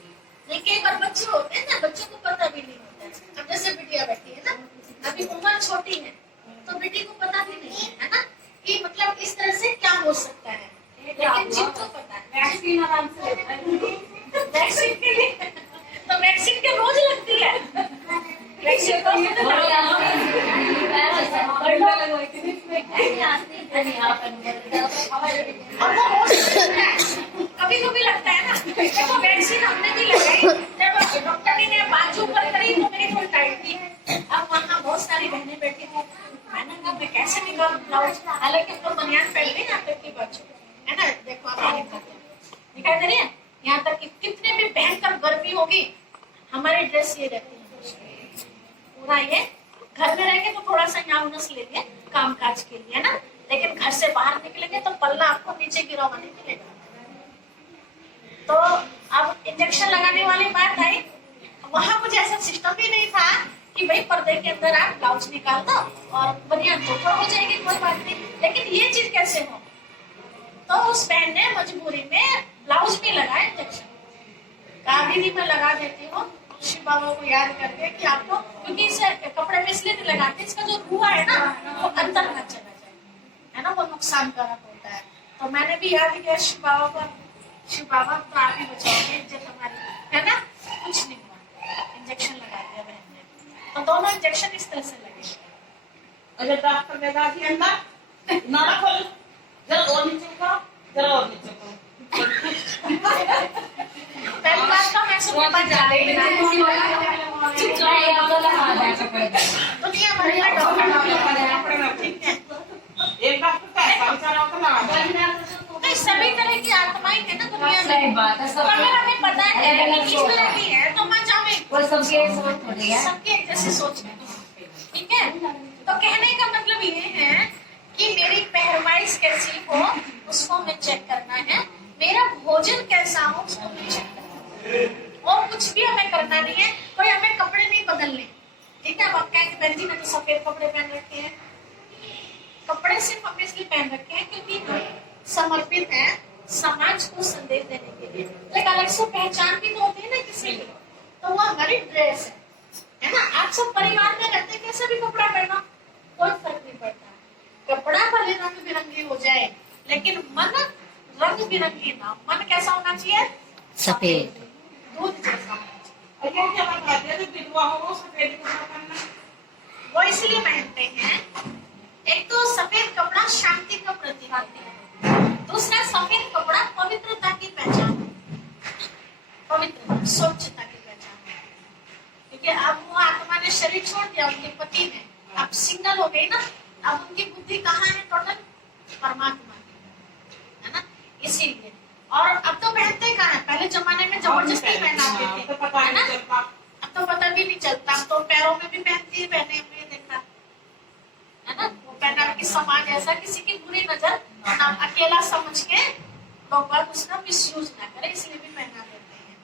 लेकिन कई बार बच्चे होते हैं ना, बच्चों को पता भी नहीं होता है। अब जैसे बिटिया बैठी है ना, अभी उम्र छोटी है, तो बेटी को पता भी नहीं है ना कि मतलब इस तरह से क्या हो सकता है, लेकिन जिनको पता है वैक्सीन आराम से वैक्सीन के लिए, तो वैक्सीन के रोज लगती है, वैक्सीन को और वो हो सकता है, कभी कभी लगता है ना। देखो वैक्सीन हमने भी लगाई, जब डॉक्टर ने बाजू पर करी तो मेरी थोड़ी टाइट थी। अब वहाँ बहुत सारी बहनें बैठी थी, मैंने कहा मैं कैसे निकालूं ब्लाउज, हालांकि हम लोग बनियान पहन रहे हैं यहाँ तक की बाजू है ना, देखो आप आगे तक दिखाई दे रही है, यहाँ तक कि कितने भी भयंकर गर्मी होगी हमारी ड्रेस ये रहती है पूरा, ये घर में रहेंगे तो थोड़ा सा यहाँ उनस लेंगे काम काज के लिए ना, लेकिन घर से बाहर निकलेंगे तो पल्ला आपको नीचे गिरा हुआ नहीं मिलेगा। तो अब इंजेक्शन लगाने वाली बात आई, वहां कुछ ऐसा सिस्टम भी नहीं था कि भाई पर्दे के अंदर आप ब्लाउज निकाल दो और बनियान तो हो जाएगी, कोई बात नहीं, लेकिन ये चीज कैसे हो? तो उस बहन ने मजबूरी में ब्लाउज में लगाया इंजेक्शन, कहा दीदी मैं लगा देती हूँ शिव बाबा को याद करके कि आपको, क्योंकि इसे कपड़े में इसलिए नहीं लगाते, इसका जो रुआ है ना वो अंदर न चला जाए, है ना, वो नुकसान कारक होता है। तो मैंने भी याद किया शिव बाबा को, शिव बाबा तो आप ही बचाओगे इज्जत हमारी, है ना, कुछ नहीं हुआ, इंजेक्शन लगा दिया बहन ने। तो दोनों इंजेक्शन इस तरह से लगे। अगर डॉक्टर ने कहा कि अंदर नाला खोल, जरा और नीचे करो, जरा और नीचे करो। पहली बात तो मैं सुबह बन जा रही दुनिया भर में डॉक्टर, ठीक है, एक डॉक्टर का है, पांच होता ना, तो सभी तरह की आत्माएं है ना दुनिया सही में, बात है। तो अगर हमें पता है कि किस तरह की है तो मैं चाहूँ कोई सबके सोच थोड़ी है। सबके एक जैसे सोच है, ठीक है। तो कहने का मतलब ये है कि मेरी पहरवाइश कैसी हो उसको हमें चेक करना है, मेरा भोजन कैसा हो उसको हमें चेक करना है, और कुछ भी हमें करना नहीं है। कोई हमें कपड़े नहीं बदलने, ठीक है। अब आप कहेंगे बहन जी ने तो सफेद कपड़े पहन रखे हैं, कपड़े सिर्फ हमने इसलिए पहन रखे हैं क्योंकि हम समर्पित हैं समाज को संदेश देने के लिए, एक अलग से पहचान भी तो होती है ना किसी की, तो वो हमारी ड्रेस है ना। आप सब परिवार में रहते कैसे भी कपड़ा पहनो कोई फर्क नहीं पड़ता, कपड़ा भले रंग बिरंगी हो जाए लेकिन मन रंग बिरंगी ना, मन कैसा होना चाहिए? सफेद। दूध जैसा होना चाहिए। और ये क्या बताते हैं, विधवा हो वो सफेद कपड़ा पहनना, वो इसलिए पहनते हैं, एक तो सफेद कपड़ा शांति का प्रतीक है, दूसरा सफेद कपड़ा पवित्रता की पहचान है, पवित्रता स्वच्छता की पहचान है, क्योंकि अब वो आत्मा ने शरीर छोड़ दिया, उनके पति ने, अब सिंगल हो गई ना, अब उनकी बुद्धि कहाँ है? टोटल परमात्मा है ना, इसीलिए। और अब तो पहनते कहाँ है? पहले जमाने में जबरदस्ती पहनाते थे, है ना, अब तो पता भी नहीं चलता, अब तो पैरों में भी पहनती है बहने, हमने देखा है ना, वो पहना कि समाज ऐसा किसी की बुरी नजर ना, अकेला समझ के लोग बात उसका मिसयूज ना करे, इसलिए भी पहना देते हैं।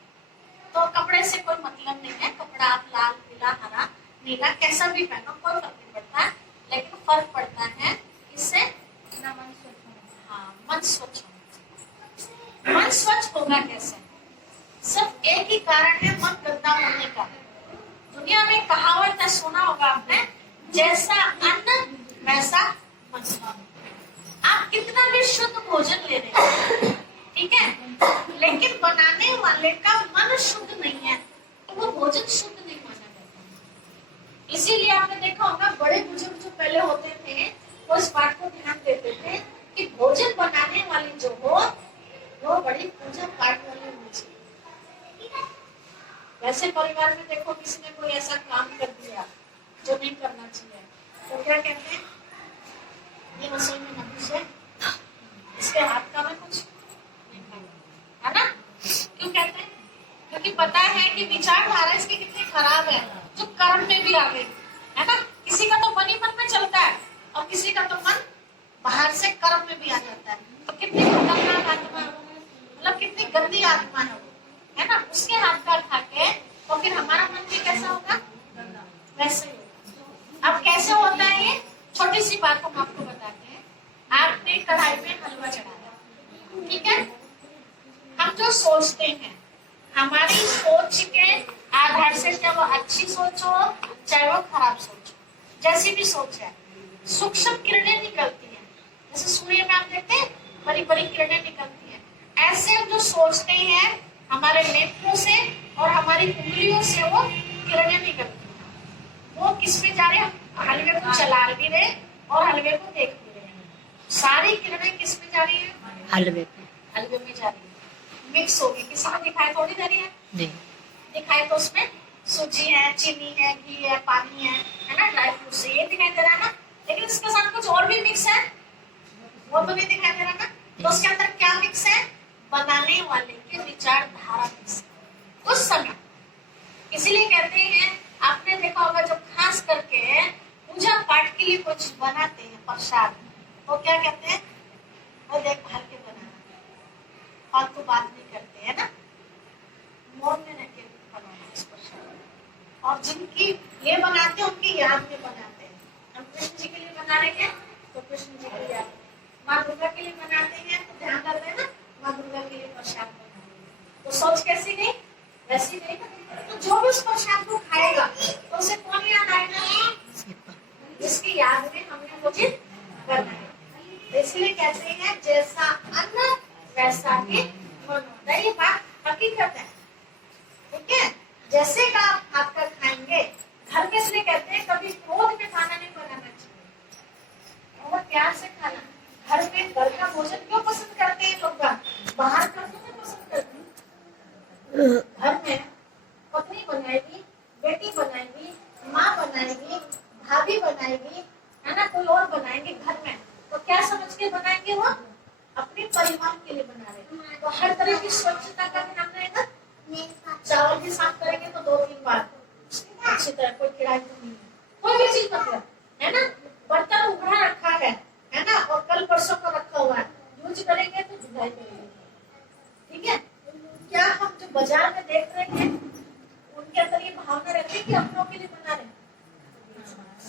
तो कपड़े से कोई मतलब नहीं है, कपड़ा आप लाल पीला हरा नीला कैसा भी पहनो कोई फर्क नहीं पड़ता, लेकिन फर्क पड़ता है इससे अपना मन स्वच्छ होना। हाँ मन स्वच्छ होना। मन स्वच्छ होगा कैसे? सिर्फ एक ही कारण है मन गंदा होने का। दुनिया में कहावत है, सुना होगा आपने, जैसा अन्न वैसा मन। आप कितना भी शुद्ध भोजन ले रहे हैं, ठीक है, लेकिन बनाने वाले का मन शुद्ध नहीं है तो वो भोजन शुद्ध नहीं माना जाता। इसीलिए आपने देखा होगा बड़े बुजुर्ग जो पहले होते थे वो इस बात को ध्यान देते थे कि भोजन बनाने वाली जो हो वो बड़ी पूजा पाठ वाली होनी चाहिए। वैसे परिवार में देखो किसी ने कोई ऐसा काम कर दिया जो नहीं करना चाहिए तो क्या कहते हैं, ये रसोई में नबूस है, इसके हाथ का मैं कुछ नहीं खाऊंगा, है ना? क्यों कहते हैं? क्योंकि पता है कि विचारधारा इसकी कितनी खराब है, जो कर्म में भी आ गई, है ना? किसी का तो मन ही मन में चलता है और किसी का तो मन बाहर से कर्म में भी आ जाता है। तो कितनी खतरनाक आत्मा है, मतलब कितनी गंदी आत्मा है वो, है ना? उसके हाथ का खा के तो फिर हमारा मन भी कैसा होगा? वैसे ही होगा। अब कैसे होता है ये? छोटी सी बात हम आपको बताते हैं। आपने कढ़ाई में हलवा चढ़ाया, ठीक है? हम जो सोचते हैं हमारी सोच के आधार से, चाहे वो अच्छी सोच हो चाहे वो खराब सोच हो, जैसी भी सोच है, सूक्ष्म किरणें निकलती हैं। जैसे सूर्य में आप देखते हैं बड़ी बड़ी किरणें निकलती हैं, ऐसे हम जो सोचते हैं हमारे नेत्रों से और हमारी उंगलियों से वो किरणें निकलती हैं। वो किस में जा रहे हैं? हलवे को चला भी रहे और हलवे को देख भी रहे हैं। सारी किरणें किस में जा रही है? हलवे पे हलवे में जा रही है, मिक्स होगी। किसी को दिखाई थोड़ी दे रही है, नहीं दिखाई तो उसमें सूजी है, चीनी है, घी है, पानी है ना, ड्राई फ्रूट से ये दिखाई दे रहा है ना, लेकिन इसके साथ कुछ और भी मिक्स है, वो तो नहीं दिखाई दे रहा ना। तो उसके अंदर क्या मिक्स है? बनाने वाले की विचारधारा मिक्स है उस समय। इसीलिए कहते हैं, आपने देखा होगा जब खास करके पूजा पाठ के लिए कुछ बनाते हैं प्रसाद, तो क्या कहते हैं? वो देखभाल के बनाना, फालतू बात नहीं करते है ना, मौन में रह के बनाना इस प्रसाद। और जिनकी ये बनाते हैं उनकी याद में बनाते हैं। हम कृष्ण जी के लिए बना रहे हैं तो कृष्ण जी की याद, माँ दुर्गा के लिए बनाते हैं तो ध्यान रखते हैं ना, माँ दुर्गा के लिए प्रसाद बना रहे हैं। तो सोच कैसी गई? वैसी गई ना। तो जो भी उस प्रसाद को खाएगा तो उसे कौन याद आएगा? जिसकी याद में हमने मुझे करना है। इसलिए कहते हैं जैसा अन्न वैसा ही मन होता है। ये बात हकीकत है, ठीक है? जैसे का आप हाथ का खाएंगे, घर में इसलिए कहते हैं कभी क्रोध में खाना नहीं बनाना चाहिए और प्यार से खाना। घर में घर का भोजन क्यों पसंद करते हैं लोग? बाहर का क्यों नहीं पसंद करते? घर में पत्नी बनाएगी, बेटी बनाएगी, माँ बनाएगी, भाभी बनाएगी, है ना, कोई और बनाएंगे घर में, तो क्या समझ के बनाएंगे? वो अपने परिवार के लिए बना रहे। तो हर तरह की स्वच्छता का ध्यान रहेगा। चावल भी साफ करेंगे तो 2-3 बार अच्छी तरह, कोई किराए तो नहीं, कोई भी चीज मतलब, है ना? बर्तन उभरा रखा है ना, और कल परसों का रखा हुआ है, यूज करेंगे तो धुलाई करेंगे, ठीक है? क्या हम जो बाजार में देख रहे हैं उनके अंदर ये भावना रहती है कि अपनों के लिए बना रहे हैं?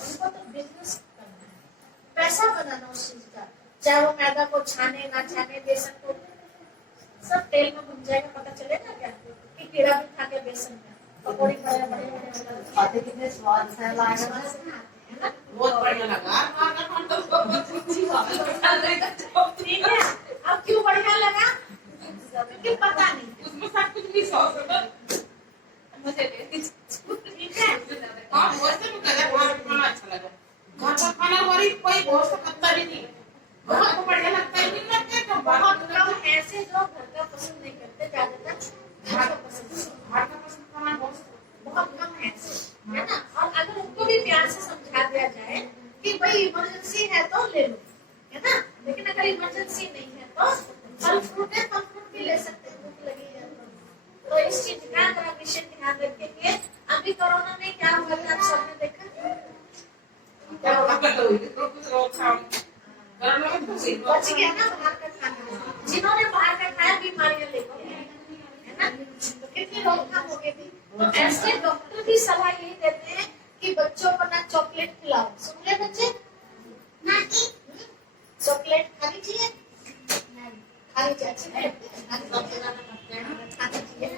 उनको तो बिजनेस करना है, पैसा बनाना उस चीज का, चाहे वो मैदा को छाने ना छाने, बेसन को सब तेल में भुन जाएगा, पता चलेगा क्या कि कीड़ा भी खा के बेसन में पकौड़ी बड़े बड़े खाते कितने स्वाद से लाएगा, है ना? बहुत बढ़िया लगा। ठीक है, अब क्यों बढ़िया लगा? क्योंकि पता नहीं उसमें सब कुछ नहीं सॉस मुझे ठीक है। हाँ वैसे भी लगा, खाना अच्छा लगा। घर का खाना वाली कोई गोश्त खाता भी नहीं, बहुत बढ़िया लगता है। नहीं लगता है तो बहुत कम ऐसे जो घर का पसंद नहीं करते, ज्यादातर घर का पसंद खाना बहुत कम है ऐसे, है ना? और अगर उनको भी प्यार से समझा दिया जाए कि भाई इमरजेंसी है तो ले लो, है ना, लेकिन अगर इमरजेंसी नहीं है तो फल फ्रूट है, फल फ्रूट भी ले सकते हैं, भूख लगी है तो इस चीज का अगर आप विशेष ध्यान रखेंगे। अभी कोरोना में क्या हुआ था आप सबने देखा? क्या हुआ? बच गया ना बाहर का खाना, जिन्होंने बाहर का खाया बीमारियां लेके आए, है ना? तो कितनी रोकथाम हो चॉकलेट खिलाओ, सुन रहे बच्चे? चॉकलेट खानी चाहिए, खानी चाहिए, खानी चाहिए।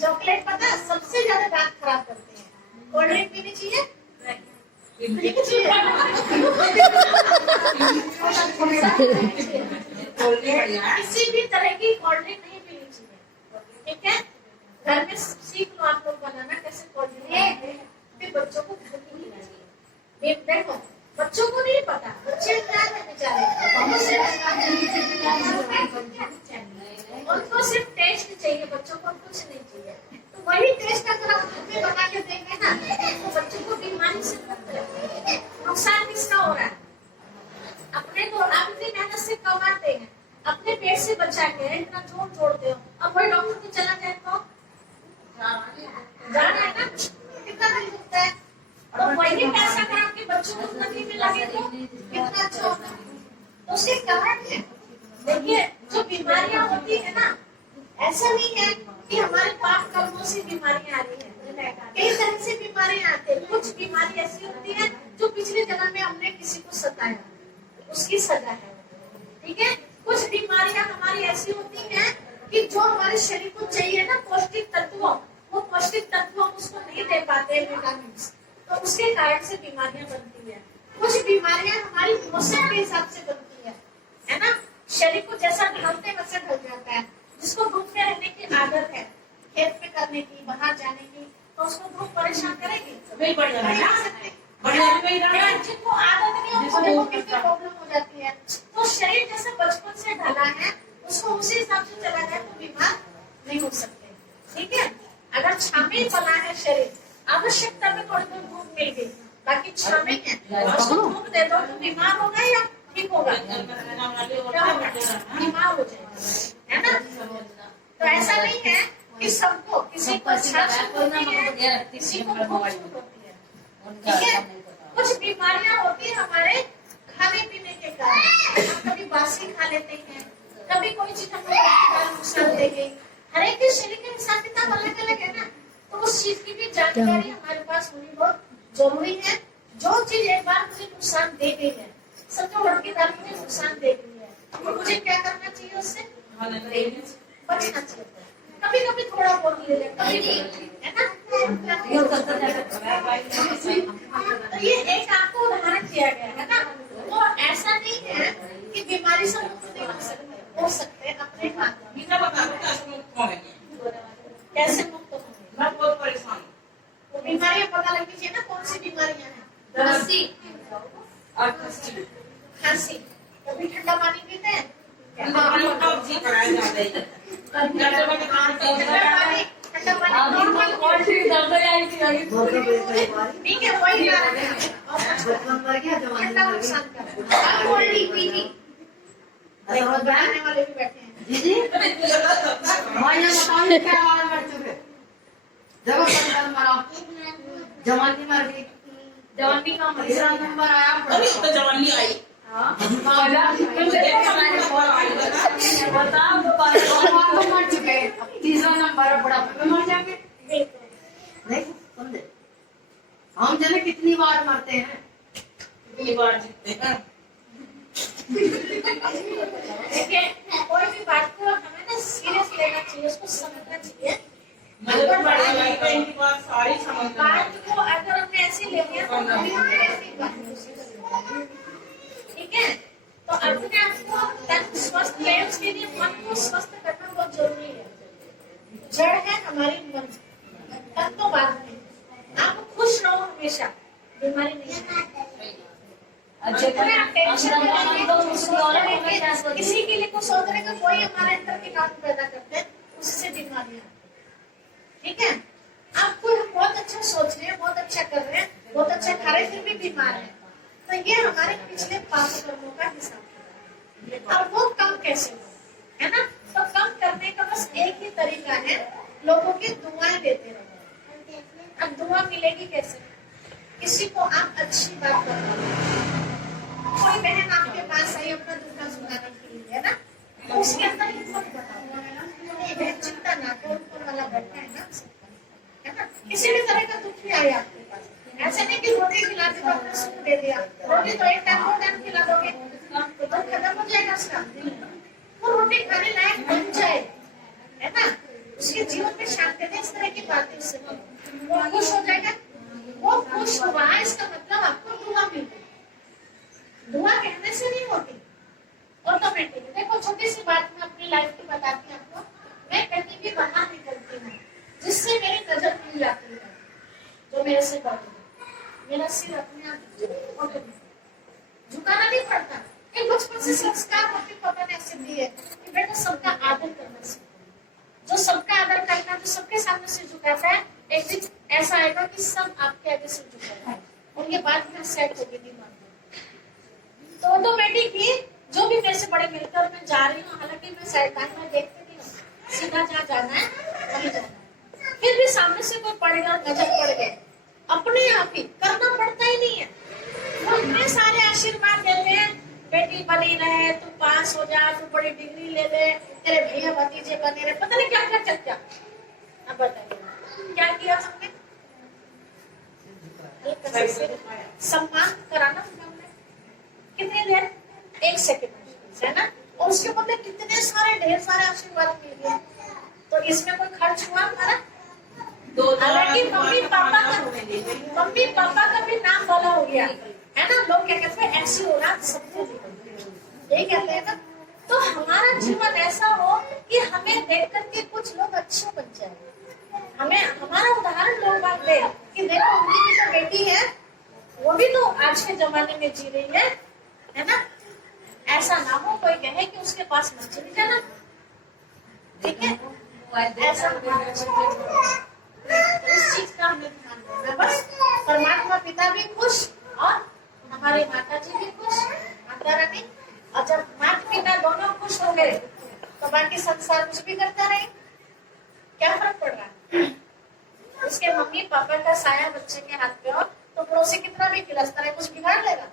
चॉकलेट पता है सबसे ज्यादा दांत खराब करते हैं। कोल्ड ड्रिंक पीनी चाहिए, पीनी चाहिए। किसी भी तरह की कोल्ड ड्रिंक नहीं पीनी चाहिए, ठीक है? घर में सीख लो आप लोग बनाना कैसे कोल्ड ड्रिंक। फिर बच्चों को नहीं चाहिए। देखो बच्चों को नहीं पता, बच्चे क्या है बेचारे, उनको सिर्फ टेस्ट चाहिए, बच्चों को कुछ नहीं चाहिए। तो वही टेस्ट अगर आप घर में बना के देंगे ना तो बच्चों को बीमारी से नुकसान किसका हो रहा है? अपने को आप इतनी मेहनत से कमाते हैं, अपने पेट से बचा के इतना जोड़ते हो, अब वही डॉक्टर को चला जाए तो जाना है ना, कितना दिन लगता है। तो वही पैसा अगर आपके बच्चों को उन्नति में लगे तो कितना अच्छा होगा। तो उसके कारण है, देखिए जो बीमारियां होती है ना, ऐसा नहीं है कि हमारे पाप कर्मों से बीमारियां आ रही है, कई तरह से बीमारियां आती है। कुछ बीमारी ऐसी होती है जो पिछले जन्म में हमने किसी को सताया, उसकी सजा है, ठीक है? कुछ बीमारियां हमारी ऐसी होती हैं कि जो हमारे शरीर को चाहिए ना पौष्टिक तत्व, वो पौष्टिक तत्व हम उसको नहीं दे पाते, विटामिन, तो उसके कारण से बीमारियां बनती है। कुछ बीमारियां हमारी मौसम के हिसाब से बनती है ना? शरीर को जैसा ढलते वैसा ढल जाता है। जिसको धूप में रहने की आदत है, खेत में करने की, बाहर जाने की, तो उसको धूप परेशान करेगी, जिनको आदत नहीं है उनको कितनी प्रॉब्लम हो जाती है। तो शरीर जैसे बचपन से ढला है उसको उसी हिसाब से चला जाए तो बीमार नहीं हो सकते, ठीक है? अगर छामे बना है शरीर, आवश्यकता में थोड़ी बहुत धूप मिल गई, बाकी छामे है, उसको धूप दे दो तो बीमार होगा या ठीक होगा? बीमार हो जाएगा, है ना? तो ऐसा नहीं है कि सबको, किसी को छाछ होती है, किसी को भूख होती है, ठीक है? कुछ बीमारियां होती है हमारे खाने पीने के कारण, हम कभी बासी खा लेते हैं, कभी कोई चीज हमें नुकसान दे गई। हर एक के शरीर के हिसाब किताब अलग अलग है ना, तो उस चीज की भी जानकारी हमारे पास होनी बहुत जरूरी है। जो चीज एक बार मुझे नुकसान दे गई है, समझो लड़की दाल मुझे नुकसान दे गई है, तो मुझे क्या करना चाहिए? उससे बचना चाहिए। कभी कभी थोड़ा बहुत ले ले, कभी नहीं, है ना? तो ये एक आपको उदाहरण दिया गया है ना, तो ऐसा नहीं है कि बीमारी से मुक्त नहीं हो सकते अपने हाथ में। कैसे मुक्त होंगे? मैं बहुत परेशान हूँ। तो बीमारियां पता लगनी चाहिए ना, कौन सी बीमारियां हैं? खांसी। कभी ठंडा पानी पीते हैं? ठंडा पानी ठीक है, वही ठंडा नुकसान बनाने वाले भी बैठे हैं। दीदी क्या मर चुके, जब जवानी मर गई, जवानी का तीसरा नंबर आया, तो जवानी आई। मर चुके, तीसरा नंबर बुढ़ापे में मर जाएंगे। नहीं समझे, हम जाने कितनी बार मरते हैं, कितनी बार जीतते हैं। देखिए कोई भी बात को हमें ना सीरियस लेना चाहिए, उसको समझना चाहिए। मुझे बड़ी लाइफ है, इनकी बात सारी समझ में बात को अगर हमने ऐसे ले लिया तो कभी हमें ऐसी बात नहीं, ठीक है? तो अपने आप को तन स्वस्थ रहे, उसके लिए मन को स्वस्थ करना बहुत जरूरी है। जड़ है हमारी मन, तन तो बात नहीं। आप खुश रहो हमेशा, बीमारी नहीं है। जितने आप टेंशन किसी के लिए कुछ सोचने का कोई हमारे अंदर के काम पैदा करते हैं, उससे बीमारियां, ठीक है? आप कोई बहुत अच्छा सोच रहे हैं, बहुत अच्छा कर रहे हैं, बहुत अच्छा खा रहे हैं, फिर भी बीमार है, तो ये हमारे पिछले पाप कर्मों का हिसाब है। और वो कम कैसे हो, है ना? तो कम करने का बस एक ही तरीका है, लोगों की दुआएं देते रहो। अब दुआ मिलेगी कैसे? किसी को आप अच्छी बात बताओ, कोई बहन आपके पास आई अपना दुख सुनाने के लिए, है ना? तो उसके अंदर हिम्मत बताओ, नहीं बहन चिंता ना करो, ऊपर वाला बैठा है ना, है ना? किसी भी तरह का दुख भी आया आपके पास, ऐसे नहीं कि रोटी खिला दी डॉक्टर सूप दे दिया, रोटी तो एक टाइम 2 टाइम खिला दोगे तो खत्म हो जाएगा उसका। वो रोटी खाने लायक बन जाए, है ना, उसके जीवन में शांति दे, इस तरह की बातें उससे वो खुश हो जाएगा। वो खुश हुआ इसका मतलब आपको दुआ मिल गई। दुआ कहने से नहीं होती, ऑटोमेटिक। देखो छोटी सी बात मैं अपनी लाइफ की बताती हूँ आपको। मैं कहीं भी बाहर निकलती हूँ जिससे मेरी नजर मिल जाती है, जो मेरे से बड़ी है, मेरा सिर अपने आप ऑटोमेटिक झुकाना नहीं पड़ता। एक बचपन से संस्कार मम्मी पापा ने ऐसे दिए कि बेटा सबका आदर करना सीखो। जो सबका आदर करना, जो सबके सामने से झुकाता है, एक दिन ऐसा आएगा कि सब आपके आगे से झुकेगा, उनके बाद में सेट होगी दिमाग। तो ऑटोमेटिक ही जो भी मेरे से बड़े मिलकर मैं जा रही हूँ, हालांकि मैं शैतान में देखती नहीं हूँ, सीधा जहाँ जाना है वहीं जाना है। फिर भी सामने से कोई पड़ेगा, नजर पड़ गए, अपने आप ही करना पड़ता ही नहीं है। वो इतने सारे आशीर्वाद देते हैं, बेटी बनी रहे, तू पास हो जा, तू बड़ी डिग्री ले ले, तेरे भैया भतीजे बने रहे, पता नहीं क्या क्या चर्चा। अब बताइए क्या किया हमने? सम्मान कराना हमने कितनी देर? 1 सेकंड, है ना, और उसके बदले कितने सारे ढेर सारे आशीर्वाद मिल गए। तो इसमें कोई खर्च हुआ हमारा? हालांकि मम्मी पापा का भी नाम वाला हो गया, है ना। लोग क्या कहते हैं, ऐसी औलाद सबको यही कहते हैं ना। तो हमारा जीवन ऐसा हो कि हमें देख करके कुछ लोग अच्छे बन जाए, हमें हमारा उदाहरण लोग बात दे कि देखो उनकी भी तो बेटी है, वो भी तो आज के जमाने में जी रही है ना। ऐसा ना हो कोई कहे कि उसके पास मत चली जाना, ठीक है, ऐसा इस चीज का हमें ध्यान देना। बस परमात्मा पिता भी खुश और हमारे माता जी भी खुश, माता रानी। और जब माता पिता दोनों खुश हो गए तो बाकी संसार कुछ भी करता रहे, क्या फर्क पड़ रहा है? उसके मम्मी पापा का साया बच्चे के हाथ पे हो तो पड़ोसी कितना भी खिलस्ता रहे, कुछ बिगाड़ लेगा?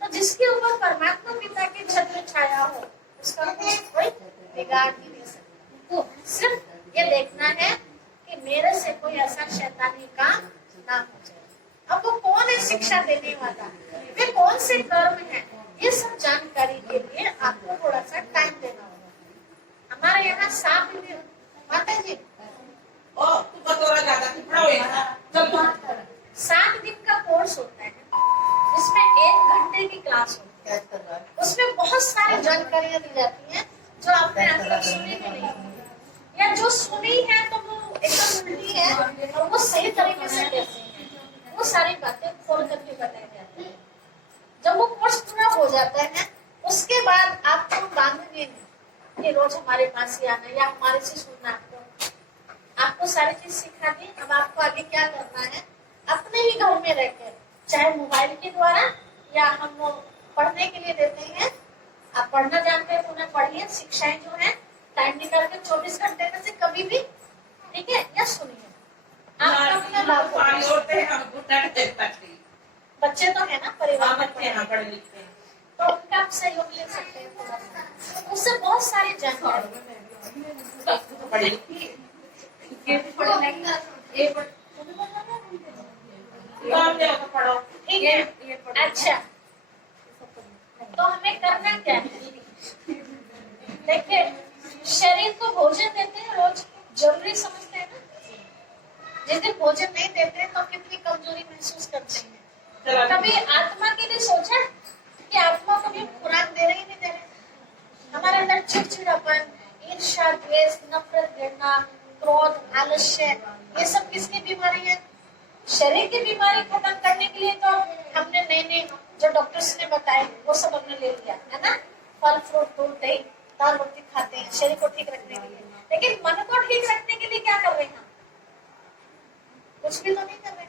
तो जिसके ऊपर परमात्मा पिता की छत्र छाया हो उसका कोई बिगाड़ ही नहीं सकता। तो सिर्फ ये देखना है कि मेरे से कोई ऐसा शैतानी काम ना हो जाए। अब वो कौन है शिक्षा देने वाला, वे कौन से कर्म है, ये सब जानकारी के लिए आपको थोड़ा सा टाइम देना होगा। हमारे यहाँ 7 दिन, माता जी 7 दिन का कोर्स होता है, जिसमें 1 घंटे की क्लास होती है। उसमें बहुत सारी जानकारियां दी जाती हैं जो आपने आज तक सुनी भी नहीं, या जो सुनी है तो वो एकदम उल्टी है और वो सही तरीके से कहते हैं। वो सारी बातें खोल करके बताई जाती है। जब वो कोर्स पूरा हो जाता है उसके बाद आपको बांधने कि रोज हमारे पास ही आना या हमारे से सुनना। आपको सारी चीज सिखा दी। अब आपको आगे क्या करना है, अपने ही घर में रहकर, चाहे मोबाइल के द्वारा या हम पढ़ने के लिए देते हैं, आप पढ़ना जानते हैं तो उन्हें पढ़िए। शिक्षाएं जो है टाइम निकाल के 24 घंटे में से कभी भी, ठीक है, या सुनिए। बच्चे तो है ना परिवार में, पढ़े लिखते हैं तो उनका आप सहयोग ले सकते हैं थोड़ा सा, उससे बहुत सारी जानकारी। ठीक है, अच्छा तो हमें करना क्या है? देखिए, शरीर को भोजन देते हैं रोज, जरूरी समझते हैं ना। जिस दिन भोजन नहीं देते हैं तो कितनी कमजोरी महसूस करते हैं। कभी आत्मा के लिए सोचा कि आत्मा को भी खुराक दे रहे ही नहीं दे रहे। हमारे अंदर चिड़चिड़ापन, ईर्ष्या, द्वेष, नफरत, घृणा, क्रोध, आलस्य, ये सब किसकी बीमारी है? शरीर की बीमारी खत्म करने के लिए तो हमने नए जो डॉक्टर्स ने बताए वो सब हमने ले लिया है ना। फल फ्रूट दूध दही दाल रोटी खाते हैं शरीर को ठीक रखने के लिए, लेकिन मन को ठीक रखने के लिए क्या कर रहे हैं? कुछ भी तो नहीं कर रहे।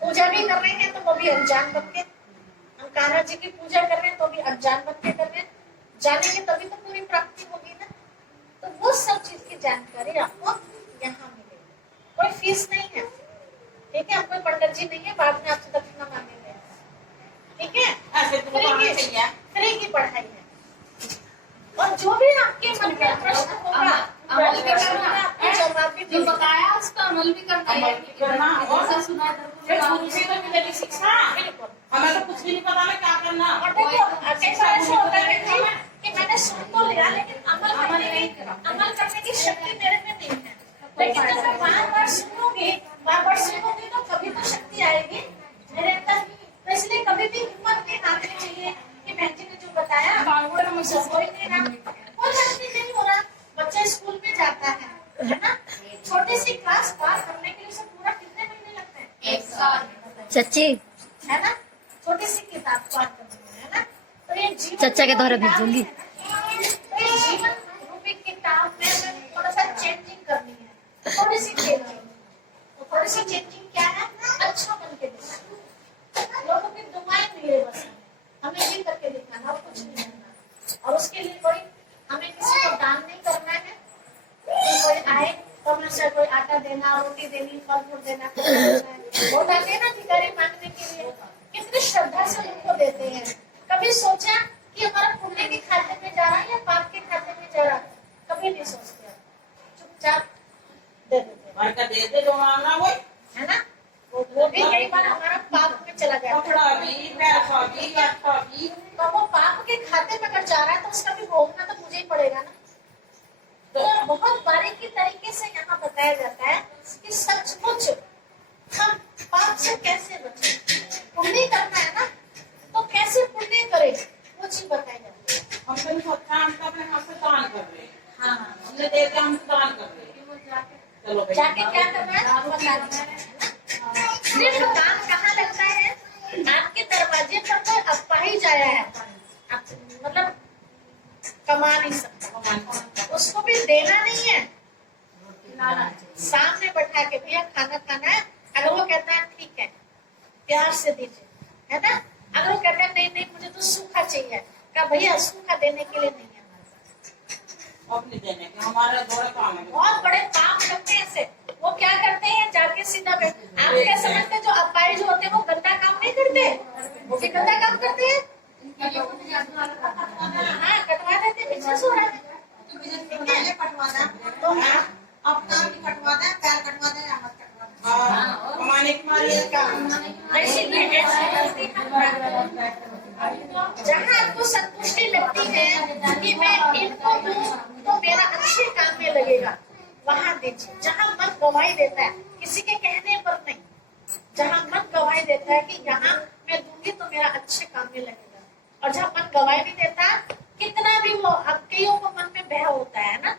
पूजा भी कर रहे हैं तो वो भी अनजान बन के, अंकारा जी की पूजा कर रहे हैं तो भी अनजान बन के कर रहे हैं। जानेंगे तभी तो पूरी प्राप्ति होगी ना। तो वो सब चीज की जानकारी आपको यहाँ मिलेगी, कोई फीस नहीं है, ठीक है। आप कोई पंडित जी नहीं है बाद में आपसे दक्षिणा मांगेंगे, ठीक है। फ्री की पढ़ाई है और जो भी आपके मन में प्रश्न होगा जवाब भी जो मिलेगा। बताया उसका अमल भी करना है। अमल भी करना और जैसा सुना है तेरे फिर को गुरु से तो मिलेगी शिक्षा। बिल्कुल। हमें तो कुछ भी नहीं पता ना क्या करना। और देखो कई बार ऐसा होता है कि मैंने सुन तो लिया लेकिन अमल करने की शक्ति मेरे में नहीं है। लेकिन जब मैं बार बार सुनूंगी तो कभी तो शक्ति आएगी मेरे अंदर। तो इसलिए कभी भी हिम्मत नहीं हारनी चाहिए कि बहन जी ने जो बताया वो मुझसे हो ही नहीं रहा, कोई गलती नहीं हो रहा। बच्चा स्कूल में जाता है ना, छोटी सी क्लास पार करने के लिए उसे पूरा कितने महीने लगते हैं? 1 साल। चच्ची है ना, छोटी सी किताब पार करने में, है ना। तो ये जीवन चच्चा के द्वारा भेजूंगी। तो ये जीवन रूपी किताब में हमें थोड़ा सा चेंजिंग करनी है, थोड़ी सी चेंजिंग। तो थोड़ी सी चेंजिंग क्या है? अच्छा बन के दिखाना, लोगों की दुआएं मेरे बस में, हमें ये करके दिखाना और कुछ नहीं करना। और उसके लिए कोई हमें किसी को दान नहीं करना है कि कोई आए तो हमें से कोई आटा देना, रोटी देनी, फल फ्रूट देना, वो आते हैं ना भिखारी मांगने के लिए, कितनी श्रद्धा से उनको देते हैं। कभी सोचा कि हमारा पुण्य के खाते में जा रहा है या पाप के खाते में जा रहा है? कभी नहीं सोचते, चुपचाप दे देते हैं, भाई का दे दे जो मांगना वो, है ना। वो भी कई बार हमारा पाप में चला जाता कपड़ा है। भी, पैसा भी, अच्छा भी। तो वो पाप के खाते में अगर जा रहा है तो उसका भी भोगना तो मुझे ही पड़ेगा ना। तो बहुत बारीकी तरीके से यहाँ बताया जाता है कि सचमुच हम पाप से कैसे बचे। पुण्य करना है ना, तो कैसे पुण्य करें वो चीज बताई जाती है। हम तो सोचा हम तो अपने हाथ से दान कर रहे हैं। हाँ, हमने दे दिया, हम दान कर रहे हैं। चलो भाई, जाके क्या करना है बताना है। सिर्फ काम कहाँ लगता है? आपके दरवाजे पर कोई अपाहिज आया है, मतलब कमा नहीं सकता, उसको भी देना नहीं है, सामने बैठा के भैया खाना खाना है, अगर वो कहता है ठीक है प्यार से दीजिए, है ना। अगर वो कहता है नहीं नहीं मुझे तो सूखा चाहिए, कहा भैया सूखा देने के लिए नहीं है हमारे पास। अपने देने के हमारा थोड़ा काम है। बहुत बड़े काम करते हैं ऐसे। वो क्या करते हैं जाके सीधा पे, आप क्या समझते हैं जो अपाहिज होते हैं वो गंदा काम नहीं करते? वो भी गंदा काम करते हैं। हाँ, कटवा देते हैं, बिजनेस हो रहा है। तो हाँ, कमाने की मारी है क्या? ऐसी जहाँ आपको संतुष्टि लगती है कि मैं इनको दूं तो मेरा अच्छे काम में लगेगा, वहाँ दीजिए। जहाँ मन गवाही देता है, किसी के कहने पर नहीं, जहाँ मन गवाही देता है कि यहाँ मैं दूंगी तो मेरा अच्छे काम में लगेगा, और जहाँ मन गवाही नहीं देता, कितना भी वो, अब कईयों को मन में भय होता है ना,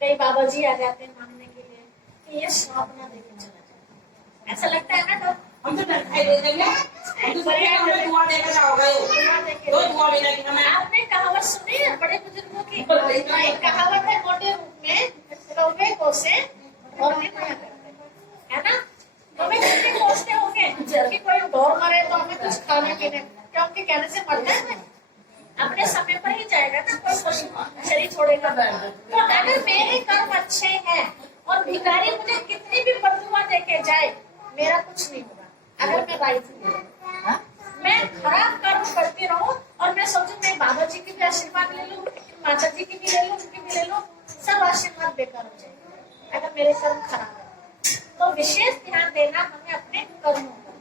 कई बाबा जी आ जाते हैं मांगने के लिए कि ये श्राप ना देके चला जाए, ऐसा लगता है ना। हम तो दिखाई दे देंगे, हम तो सोचे हमें दुआ देकर जाओगे, दो दुआ मिलेगी हमें। आपने कहावत सुनी है बड़े बुजुर्गों की? एक कहावत है मोटे रूप में, कौवे कोसे और नहीं मना करते, है ना। कौवे कितने कोसते होंगे कि कोई ढोर मरे तो हमें कुछ खाने पीने, क्या उनके कहने से मरता है? अपने समय पर ही जाएगा ना, कोई पशु शरीर छोड़ेगा। तो अगर मेरे कर्म अच्छे हैं और भिखारी मुझे कितनी भी बददुआ देके जाए, मेरा कुछ नहीं होगा। अगर मैं राइट हूँ, मैं खराब कर्म करती रहूं और मैं सोचूं मैं बाबा जी की भी आशीर्वाद ले लूं, माता जी की भी ले लूं, उनकी भी ले लूं, सब आशीर्वाद बेकार हो जाएगा अगर मेरे कर्म खराब है। तो विशेष ध्यान देना हमें अपने कर्मों पर।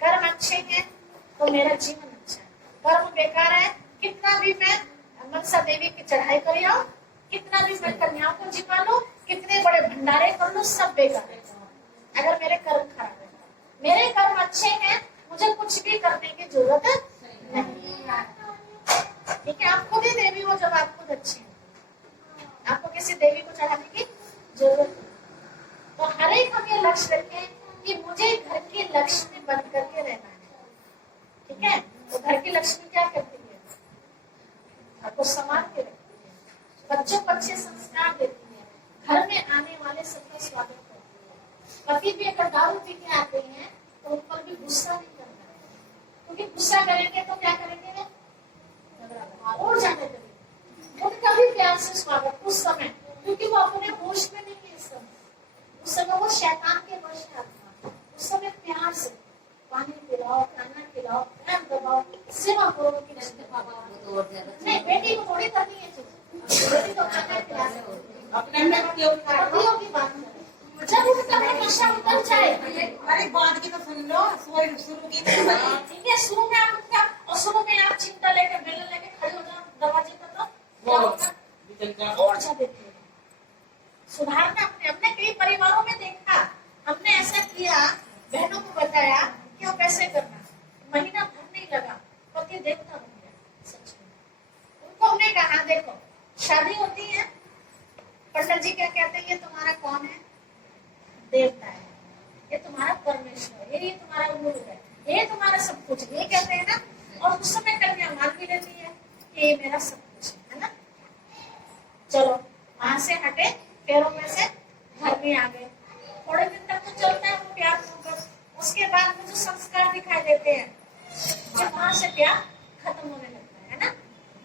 कर्म अच्छे हैं तो मेरा जीवन अच्छा है, कर्म बेकार है, कितना भी मैं मनसा देवी की चढ़ाई कर आऊं, कितना भी मैं कन्याओं को जिमा लूं, कितने बड़े भंडारे कर लूं, सब बेकार है अगर मेरे कर्म खराब है। मेरे कर्म अच्छे हैं, मुझे कुछ भी करने की जरूरत नहीं। ठीक है, आप खुद ही देवी हो जब आप खुद अच्छे हैं, आपको किसी देवी को चढ़ाने की जरूरत नहीं। तो हर एक हम ये लक्ष्य रखें कि मुझे घर की लक्ष्मी बन करके रहना है। ठीक है, तो घर की लक्ष्मी क्या करती है? आपको संभाल के रखती है, बच्चों को अच्छे संस्कार देती है, घर में आने वाले सबका स्वागत करती है। पति भी अगर दारू पी के आते हैं तो उन पर भी गुस्सा नहीं करना है, क्योंकि गुस्सा करेंगे तो क्या करेंगे? और जाने करेंगे। उनका भी प्यार से स्वागत उस समय, क्योंकि वो अपने होश में नहीं है इस समय। उस समय वो शैतान के वश है आत्मा। उस समय प्यार से पानी पिलाओ, खाना खिलाओ, प्यार दबाओ, सेवा करो कि पापा नहीं, बेटी को थोड़ी करनी है चीज, बेटी तो खाना खिला सकती है। अपने अपने पतियों की बात करो। पतियों की बात करो। जब उनका नशा उतर जाए, अरे बात की तो सुन लो, शुरू की तो सही। ठीक है, शुरू में आप उनका, और शुरू में आप चिंता लेके बेलन लेके खड़े हो जाओ दरवाजे पर, तो क्या होगा? और जाते थे सुधारना। हमने कई परिवारों में देखा, हमने ऐसा किया, बहनों को बताया कि अब कैसे करना, महीना भर नहीं लगा, पति देवता बन गया। सच में उनको हमने कहा, देखो शादी होती है, पंडित जी क्या कहते हैं, ये तुम्हारा कौन है? देवता है, ये तुम्हारा परमेश्वर है, ये तुम्हारा गुरु है, ये तुम्हारा सब कुछ, ये कहते हैं ना। और उस समय कन्या मान भी लेती है कि ये मेरा सब कुछ है ना। चलो वहां से हटे, पैरों में से घर में आ गए। थोड़े दिन तक तो चलता है वो प्यार मोहब्बत, उसके बाद में जो संस्कार दिखाई देते हैं, जब वहां से प्यार खत्म होने लगता है ना।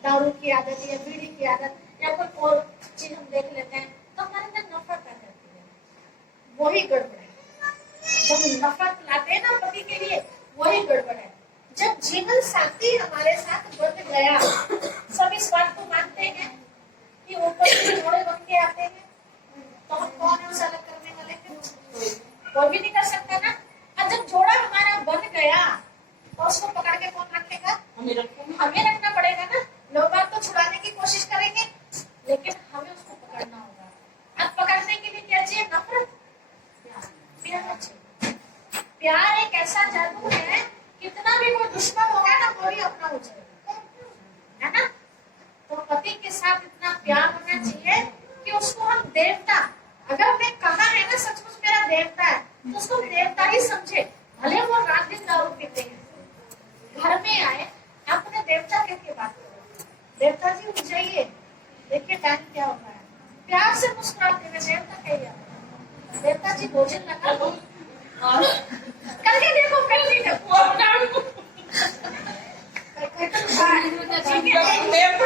दारू की आदत या बीड़ी की आदत या कोई और चीज हम देख लेते हैं, तो हमारे अंदर नफरत आ जाती है। वही गड़बड़ है, जब नफरत लाते हैं ना पति के लिए, वही गड़बड़ है। जब जीवन साथी हमारे साथ बन गया, सब इस बात को मानते हैं कि ऊपर से जोड़े बन के आते हैं, तो हम कौन है उसे अलग करने वाले? कोई भी नहीं कर सकता ना। और जब जोड़ा हमारा बन गया, तो उसको पकड़ के कौन रखेगा? हमें रखना पड़ेगा ना। लोग बात तो छुड़ाने की कोशिश करेंगे, लेकिन हमें उसको पकड़ना होगा। अब पकड़ने के लिए क्या चाहिए? नफरत? प्यार चाहिए। प्यार एक ऐसा जादू है, कितना भी कोई दुश्मन होगा ना, कोई अपना हो जाएगा, है ना। तो पति के साथ इतना प्यार होना चाहिए कि उसको हम देवता, अगर हमने कहा है ना सचमुच मेरा देवता है, तो उसको देवता ही समझे, भले वो रात दिन दारू पीते हैं। घर में आए, आप अपने देवता कह के बात करो, देवता जी उठ जाइए, देखिए टाइम क्या हो रहा है, प्यार से मुस्कुराते हुए देवता कहिए, देवता जी भोजन लगा लो, और करके देखो, करके देखो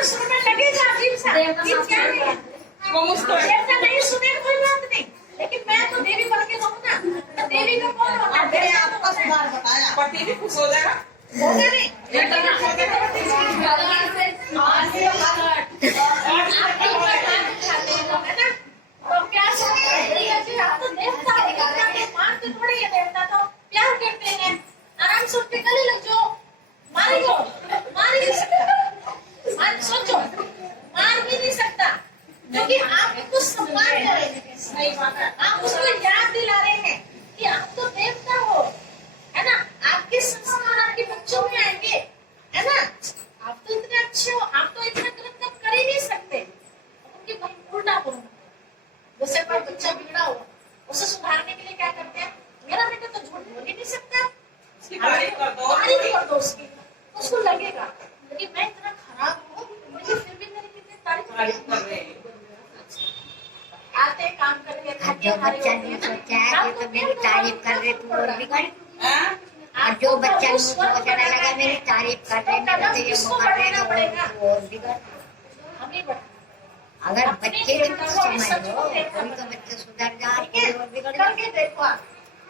शुरू में लगेगा अजीब सा, ये क्या है? देवता नहीं सुने कोई बात नहीं, लेकिन मैं तो देवी बन के रहूं ना, तो देवी का कौन होता है? अपने आपका सुधार बताया, पति भी खुश हो जाएगा। होगा नहीं? तो प्यार से आप तो देवता मानते थोड़ी है, देवता तो प्यार करते हैं। आराम से उठ के गले लग जाओ, मारियो, मार ही नहीं सकता, सोचो मार भी नहीं सकता, क्योंकि आप उसको सम्मान कर रहे हैं, आप उसको याद दिला रहे हैं कि आप तो देवता हो, है ना। आपके संस्कार आपके बच्चों में आएंगे, है ना। आप तो इतने अच्छे हो, आप तो इतना गलत काम कर ही नहीं सकते, उनकी उल्टा बोलो। जैसे कोई बच्चा बिगड़ा हो, उसे सुधारने के लिए क्या करते हैं? मेरा बेटा तो झूठ बोल ही नहीं सकता, तारीफ कर दो उसकी, उसको लगेगा लेकिन मैं इतना खराब हूँ, मुझे फिर भी मेरी कितनी तारीफ कर रहे हैं। आते काम करके जो बच्चा नहीं सोचा है कि तो मेरी तारीफ कर रहे तू और बिगड़, और जो बच्चा नहीं सोचने लगा मेरी तारीफ कर रहे मेरे से ये मगर रहे तो और बिगड़। हमें बढ़ा, अगर बच्चे की तो समझ लो, कोई तो बच्चे सुधर जाए और बिगड़ जाए। करके देखो आप,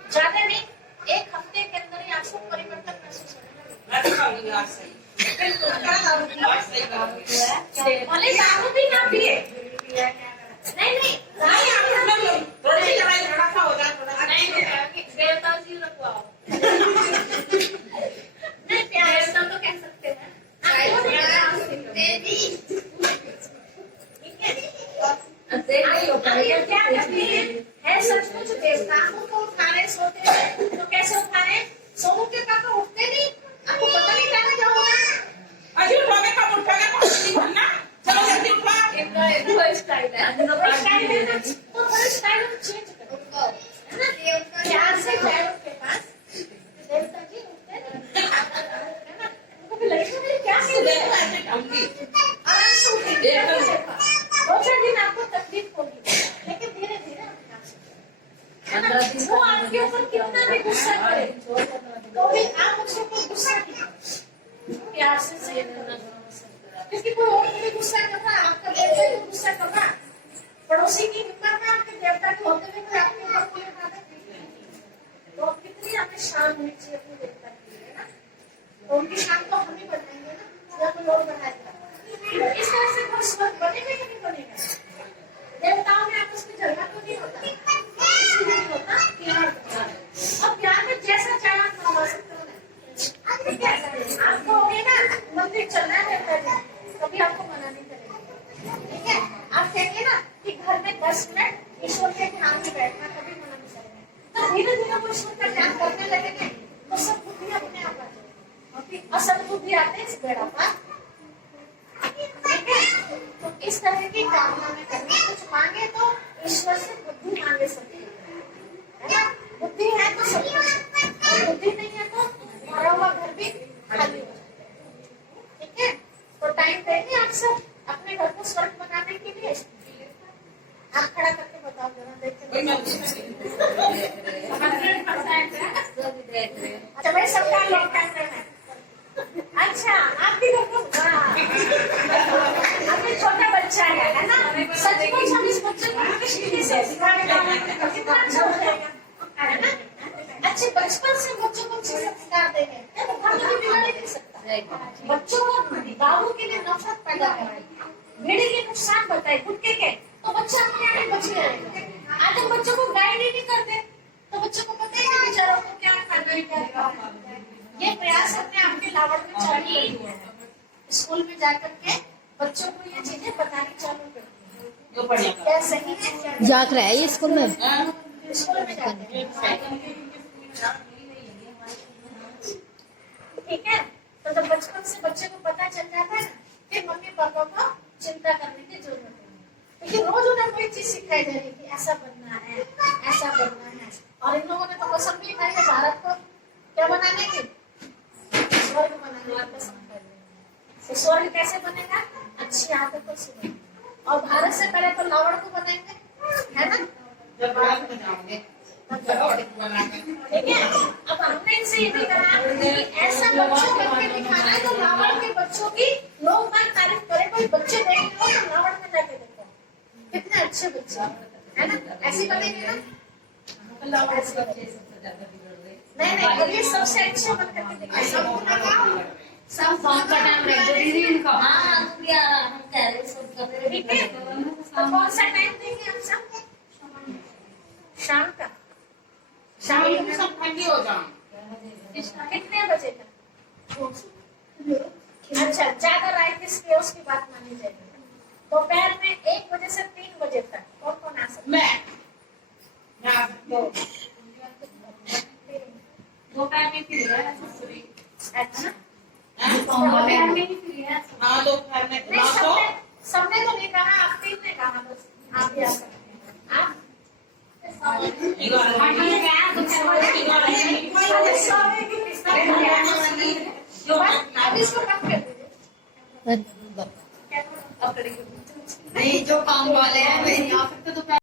ज्यादा नहीं, एक हफ्ते के अंदर ही आपको परिवर्तन महसूस होगा। भले दारू भी ना पिए, नहीं नहीं, थोड़ी लड़ाई झगड़ा सा हो जाए, थोड़ा देवता जी रखवाओ, नहीं प्यार से तो कह सकते हैं। क्या करती है सचमुच देवता को उठाने सोते हैं, तो कैसे उठाने? सोनू के काका उठते नहीं, आपको पता नहीं कहने क्या होगा। अजी उठोगे कब उठोगे, कौन सी बनना, चलो जल्दी उठा। इनका स्टाइल है, स्टाइल है ना, तो थोड़ा स्टाइल चेंज करो, है ना। प्यार से जाए उसके पास, देवता जी उठते नहीं, है ना। उनको भी लगेगा मेरी क्या आराम से उठेंगे, दो चार दिन आपको तकलीफ होगी, लेकिन धीरे धीरे वो आपके ऊपर कितना भी गुस्सा करे, तो भी आप उसके ऊपर गुस्सा कीजिए, प्यार से सही करना, क्योंकि कोई और भी गुस्सा कर रहा है, आपका देवता भी गुस्सा कर रहा है, पड़ोसी की हिम्मत में आपके देवता के होते हुए कोई आपके ऊपर कोई उठाता है, तो कितनी हमें शान होनी चाहिए अपने देवता के लिए, ना। तो उनकी शान तो हम ही बढ़ाएंगे ना, या कोई और बढ़ाएगा। इस तरह से कोई स्वर्ग बनेगा कि नहीं बनेगा? देवताओं बुद्धि आते इस बेड़ा पर, ठीक है। तो इस तरह की कामना में करनी, कुछ मांगे तो ईश्वर से बुद्धि मांगे सकते है ना। बुद्धि है तो सब कुछ, और बुद्धि नहीं है तो भरा हुआ घर भी खाली हो जाता है, ठीक है। तो टाइम देंगे आप सब अपने घर को स्वर्ग बनाने के लिए। आप खड़ा करके बताओ जरा, देखते अच्छा भाई, सबका लोग कैमरे में। अच्छा आप भी लोग अभी छोटा बच्चा है ना, सचमुच हम इस बच्चे को कृष्ण से सिखाने का कितना अच्छा हो जाएगा, है ना। अच्छे बचपन से बच्चों को अच्छे संस्कार देंगे, तो घर में भी बिगाड़ नहीं सकता। बच्चों को दारू के लिए नफरत पैदा कराए, बीड़ी के नुकसान बताए, गुटखे के, तो बच्चा अपने आप बच रहेगा। आज हम बच्चों को गाइड ही नहीं करते, तो बच्चों को पता ही नहीं बेचारों को क्या करना है, क्या करना है। ये प्रयास अपने आपके लावड़ में चालू कर दिया है, स्कूल में जाकर के बच्चों को ये चीजें बतानी चालू कर दी है। क्या सही है, क्या जाग रहा है ये स्कूल में? स्कूल में जाते हैं, ठीक है। तो जब बचपन से बच्चे को पता चल जाता है ना, फिर मम्मी पापा को चिंता करने की जरूरत है, क्योंकि रोज उन्हें कोई चीज सिखाई जा रही है कि ऐसा बनना है, ऐसा बनना है। और इन लोगों ने तो कसम भी खाई है भारत को क्या बनाने की, स्वर्ग बनाने की कसम खाई है। तो स्वर्ग कैसे बनेगा, अच्छी आदतों से बनेगा। और भारत से पहले तो लावड़ को बनाएंगे, है ना, जब बात में जाओगे ठीक है। अब हमने इनसे ये भी कहा कि ऐसा बच्चों करके दिखाना है तो लावड़ के बच्चों की लोग मैं तारीफ करें, कोई बच्चे देख लो तो लावड़ में जाके देखो कितने अच्छे बच्चे है ना, ऐसे बनेंगे ना। नहीं, ये सबसे अच्छे बन करके दिखाए, सब फोन का टाइम रख दो दीदी इनका। हाँ तू भी आ रहा, हम कह रहे सब कर रहे ठीक है। तो कौन सा टाइम देंगे हम सब, शाम का, शाम को सब ठंडी हो जाओ। कितने बजे तक? अच्छा, ज्यादा राय किसकी है उसकी बात मानी जाएगी। दोपहर में 1 बजे से 3 बजे तक कौन कौन आ सकता है? मैं आ सकती हूँ। दोपहर में फ्री है। अच्छा, दोपहर में ही फ्री है। हाँ दोपहर में नहीं ना तो सबने तो नहीं कहा, आप 3 ने कहा, बस आप भी आ सकते हैं। आप अब इसको कम कर दीजिए। नहीं जो काम वाले हैं वे नहीं आ सकते दोपहर